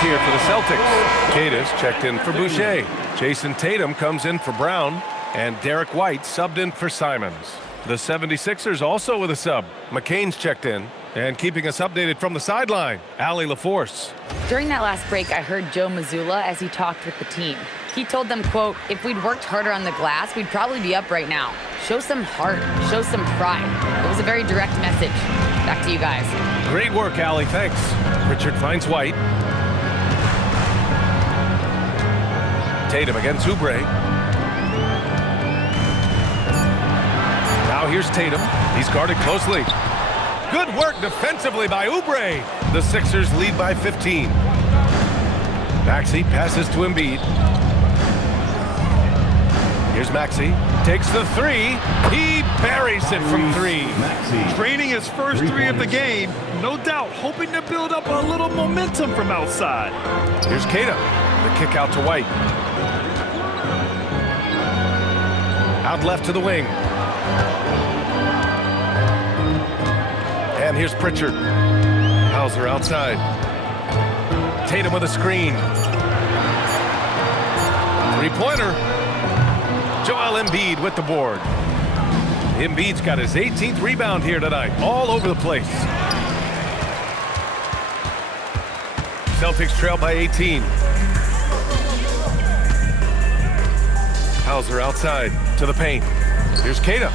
Here for the Celtics. Cadis checked in for Boucher. Jason Tatum comes in for Brown. And Derek White subbed in for Simons. The 76ers also with a sub. McCain's checked in. And keeping us updated from the sideline, Allie LaForce. During that last break, I heard Joe Mazzulla as he talked with the team. He told them, quote, if we'd worked harder on the glass, we'd probably be up right now. Show some heart. Show some pride. It was a very direct message. Back to you guys. Great work, Allie. Thanks. Pritchard finds White. Tatum against Oubre. Now here's Tatum. He's guarded closely. Good work defensively by Oubre. The Sixers lead by 15. Maxey passes to Embiid. Here's Maxey. Takes the 3. He buries it from 3. Draining his first 3 of the game. No doubt hoping to build up a little momentum from outside. Here's Tatum. The kick out to White. Out left to the wing. And here's Pritchard. Hauser outside. Tatum with a screen. Three-pointer. Joel Embiid with the board. Embiid's got his 18th rebound here tonight, all over the place. Celtics trail by 18. Hauser outside to the paint. Here's Keita.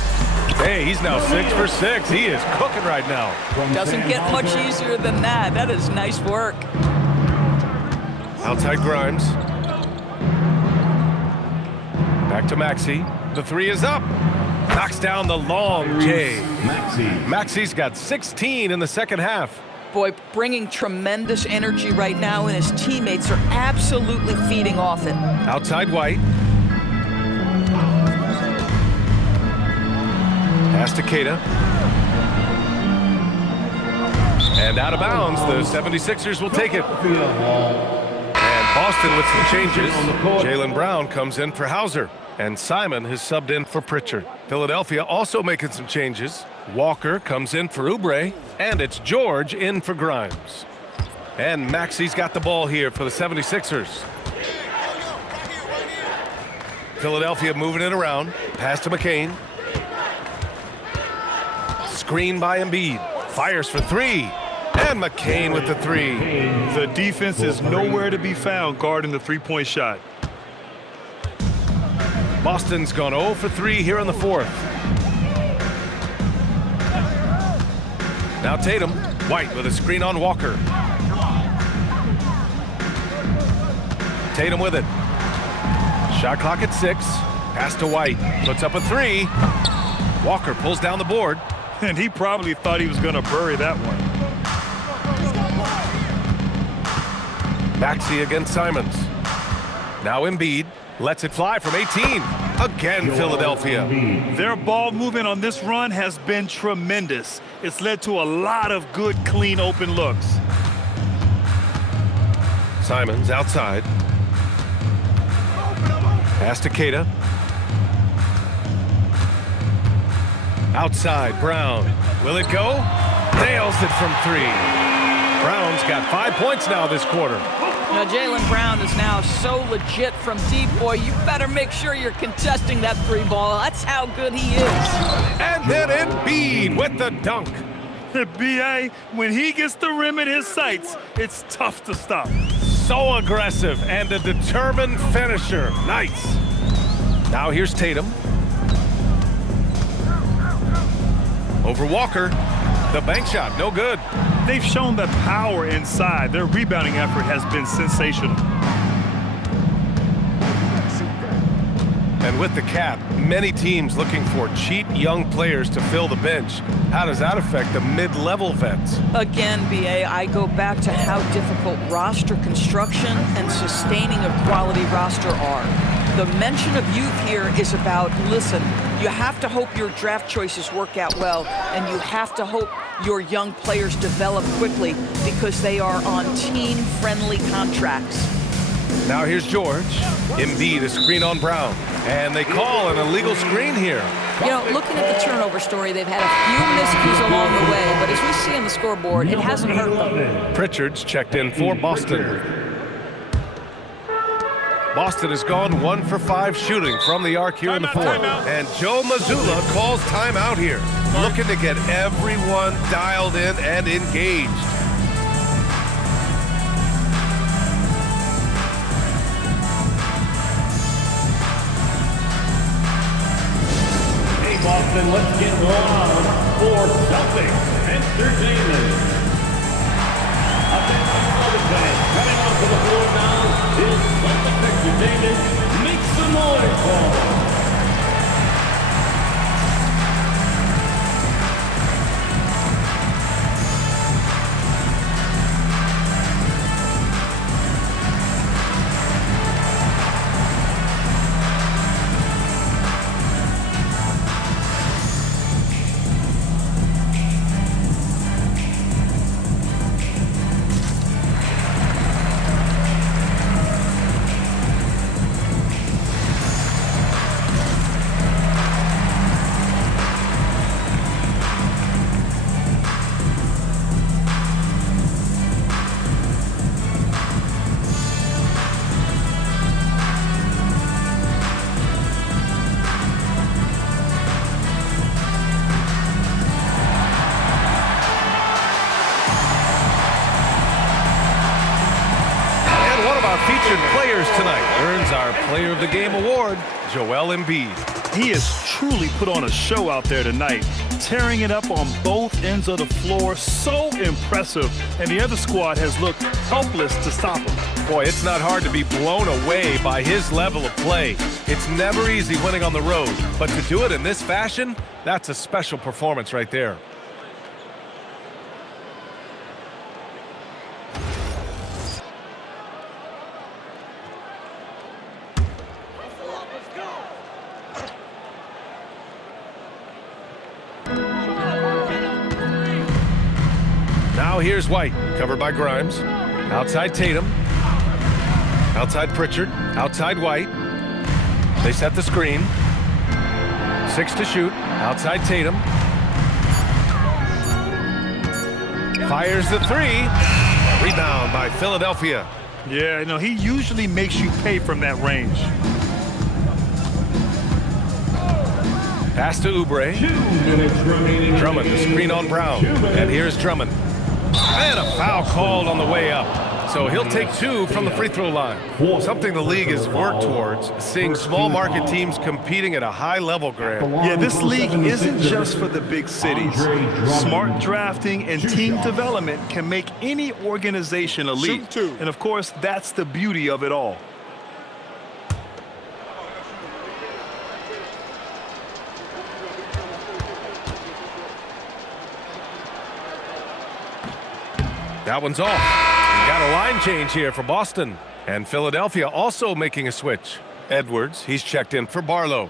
Hey, he's now 6 for 6. He is cooking right now. Doesn't get much easier than that. That is nice work. Outside Grimes. Back to Maxey. The three is up. Knocks down the long J. Maxey's got 16 in the second half. Boy, bringing tremendous energy right now, and his teammates are absolutely feeding off it. Outside White. Pass to Keita. And out of bounds, the 76ers will take it. And Boston with some changes. Jaylen Brown comes in for Hauser. And Simon has subbed in for Pritchard. Philadelphia also making some changes. Walker comes in for Oubre. And it's George in for Grimes. And Maxey's got the ball here for the 76ers. Philadelphia moving it around. Pass to McCain. Screen by Embiid. Fires for three. And McCain with the three. The defense is nowhere to be found guarding the three-point shot. Boston's gone 0 for 3 here in the fourth. Now Tatum. White with a screen on Walker. Tatum with it. Shot clock at 6. Pass to White. Puts up a three. Walker pulls down the board. And he probably thought he was going to bury that one. Maxey against Simons. Now Embiid lets it fly from 18. Again, Philadelphia. Their ball movement on this run has been tremendous. It's led to a lot of good, clean, open looks. Simons outside. Pass to Keita. Outside, Brown. Will it go? Nails it from 3. Brown's got 5 points now this quarter. Now, Jaylen Brown is now so legit from deep. Boy, you better make sure you're contesting that three ball. That's how good he is. And then Embiid with the dunk. B.A., when he gets the rim in his sights, it's tough to stop. So aggressive and a determined finisher. Nice. Now here's Tatum. Over Walker. The bank shot, no good. They've shown the power inside. Their rebounding effort has been sensational. And with the cap, many teams looking for cheap young players to fill the bench. How does that affect the mid-level vets? Again, B.A., I go back to how difficult roster construction and sustaining a quality roster are. The mention of youth here is about, listen, you have to hope your draft choices work out well, and you have to hope your young players develop quickly because they are on team-friendly contracts. Now here's George. Embiid, a screen on Brown. And they call an illegal screen here. You know, looking at the turnover story, they've had a few miscues along the way, but as we see on the scoreboard, it hasn't hurt them. Pritchard's checked in for Boston. Boston has gone 1 for 5 shooting from the arc here in the fourth. And Joe Mazzulla calls timeout here, looking to get everyone dialed in and engaged. Hey Boston, let's get loud for Celtics Entertainment. Coming out to the floor now is Celtics Entertainment. Make some noise for scores tonight earns our Player of the Game award, Joel Embiid. He has truly put on a show out there tonight, tearing it up on both ends of the floor. So impressive, and the other squad has looked helpless to stop him. Boy, it's not hard to be blown away by his level of play. It's never easy winning on the road, but to do it in this fashion, that's a special performance right there. Now here's White, covered by Grimes. Outside Tatum. Outside Pritchard. Outside White. They set the screen. 6 to shoot. Outside Tatum. Fires the 3. Rebound by Philadelphia. Yeah, you know, he usually makes you pay from that range. Pass to Oubre. Drummond, the screen on Brown. And here's Drummond. And a foul called on the way up. So he'll take 2 from the free throw line. Something the league has worked towards, seeing small market teams competing at a high level, Graham. Yeah, this league isn't just for the big cities. Smart drafting and team development can make any organization elite. And of course, that's the beauty of it all. That one's off. We got a line change here for Boston. And Philadelphia also making a switch. Edwards, he's checked in for Barlow.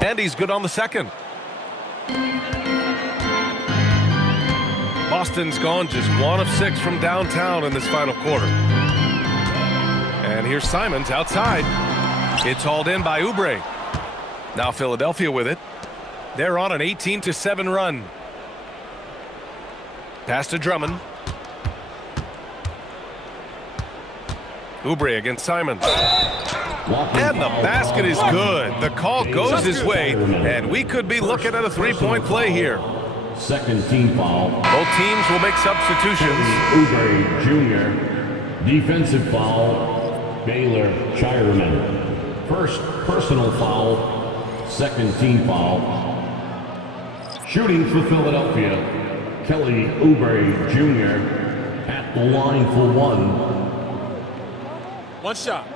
And he's good on the second. Boston's gone just 1 of 6 from downtown in this final quarter. And here's Simons outside. It's hauled in by Oubre. Now Philadelphia with it. They're on an 18-7 run. Pass to Drummond. Oubre against Simons. And the basket is good. The call goes his way, and we could be looking at a 3-point play here. Second team foul. Both teams will make substitutions. Oubre Jr. Defensive foul, Baylor Shireman. First personal foul, second team foul. Shooting for Philadelphia, Kelly Oubre Jr. at the line for 1. One shot.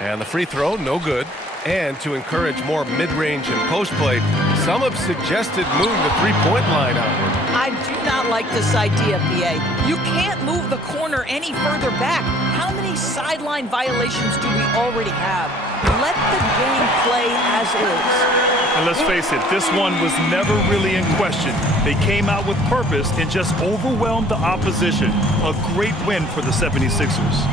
And the free throw, no good. And to encourage more mid-range and post play, some have suggested move the three-point line outward. I do not like this idea, BA. You can't move the corner any further back. How many sideline violations do we already have? Let the game play as is. And let's face it, this one was never really in question. They came out with purpose and just overwhelmed the opposition. A great win for the 76ers.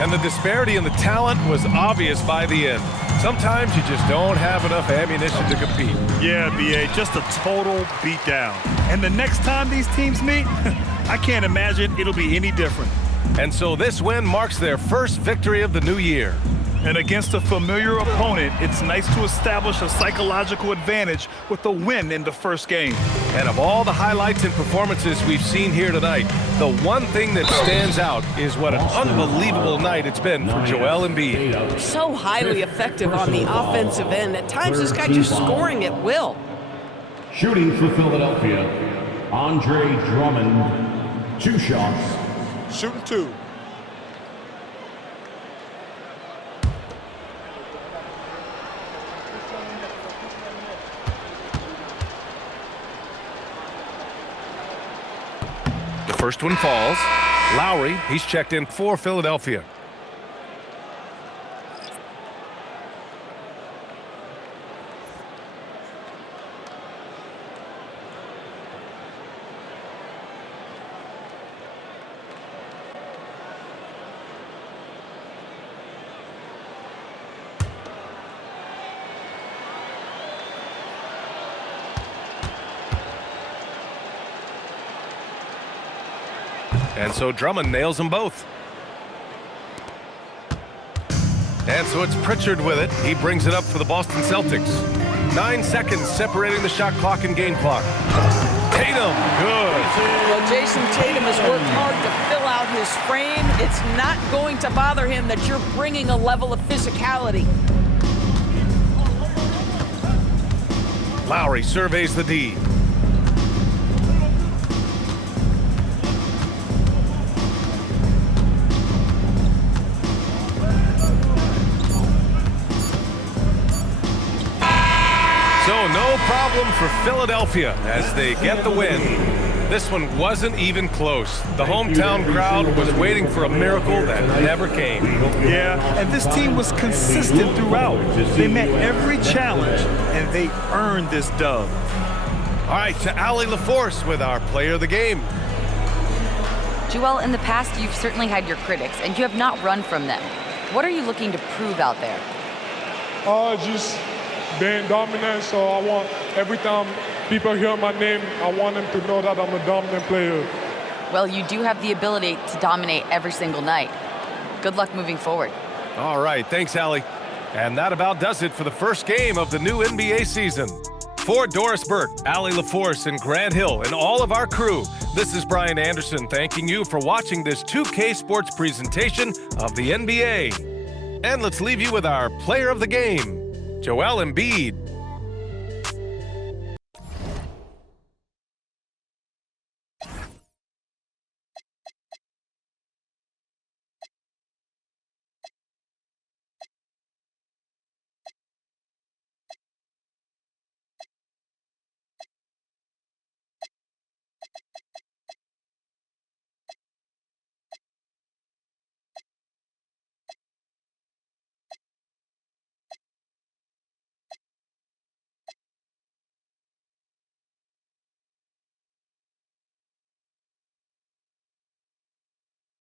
And the disparity in the talent was obvious by the end. Sometimes you just don't have enough ammunition to compete. Yeah, BA, just a total beatdown. And the next time these teams meet, I can't imagine it'll be any different. And so this win marks their first victory of the new year. And against a familiar opponent, it's nice to establish a psychological advantage with a win in the first game. And of all the highlights and performances we've seen here tonight, the one thing that stands out is what an unbelievable night it's been for Joel Embiid. So highly effective on the offensive end. At times, this guy just scoring at will. Shooting for Philadelphia, Andre Drummond, 2 shots. Shooting 2. First one falls. Lowry, he's checked in for Philadelphia. And so Drummond nails them both. And so it's Pritchard with it. He brings it up for the Boston Celtics. 9 seconds separating the shot clock and game clock. Tatum, good. Well, Jason Tatum has worked hard to fill out his frame. It's not going to bother him that you're bringing a level of physicality. Lowry surveys the D. So no problem for Philadelphia as they get the win. This one wasn't even close. The hometown crowd was waiting for a miracle that never came. Yeah, and this team was consistent throughout. They met every challenge, and they earned this dub. All right, to Allie LaForce with our player of the game. Joel, in the past, you've certainly had your critics, and you have not run from them. What are you looking to prove out there? Just being dominant, so I want every time people hear my name, I want them to know that I'm a dominant player. Well, you do have the ability to dominate every single night. Good luck moving forward. All right, thanks, Allie. And that about does it for the first game of the new NBA season. For Doris Burke, Allie LaForce, and Grant Hill, and all of our crew, this is Brian Anderson thanking you for watching this 2K Sports presentation of the NBA. And let's leave you with our player of the game, Joel Embiid.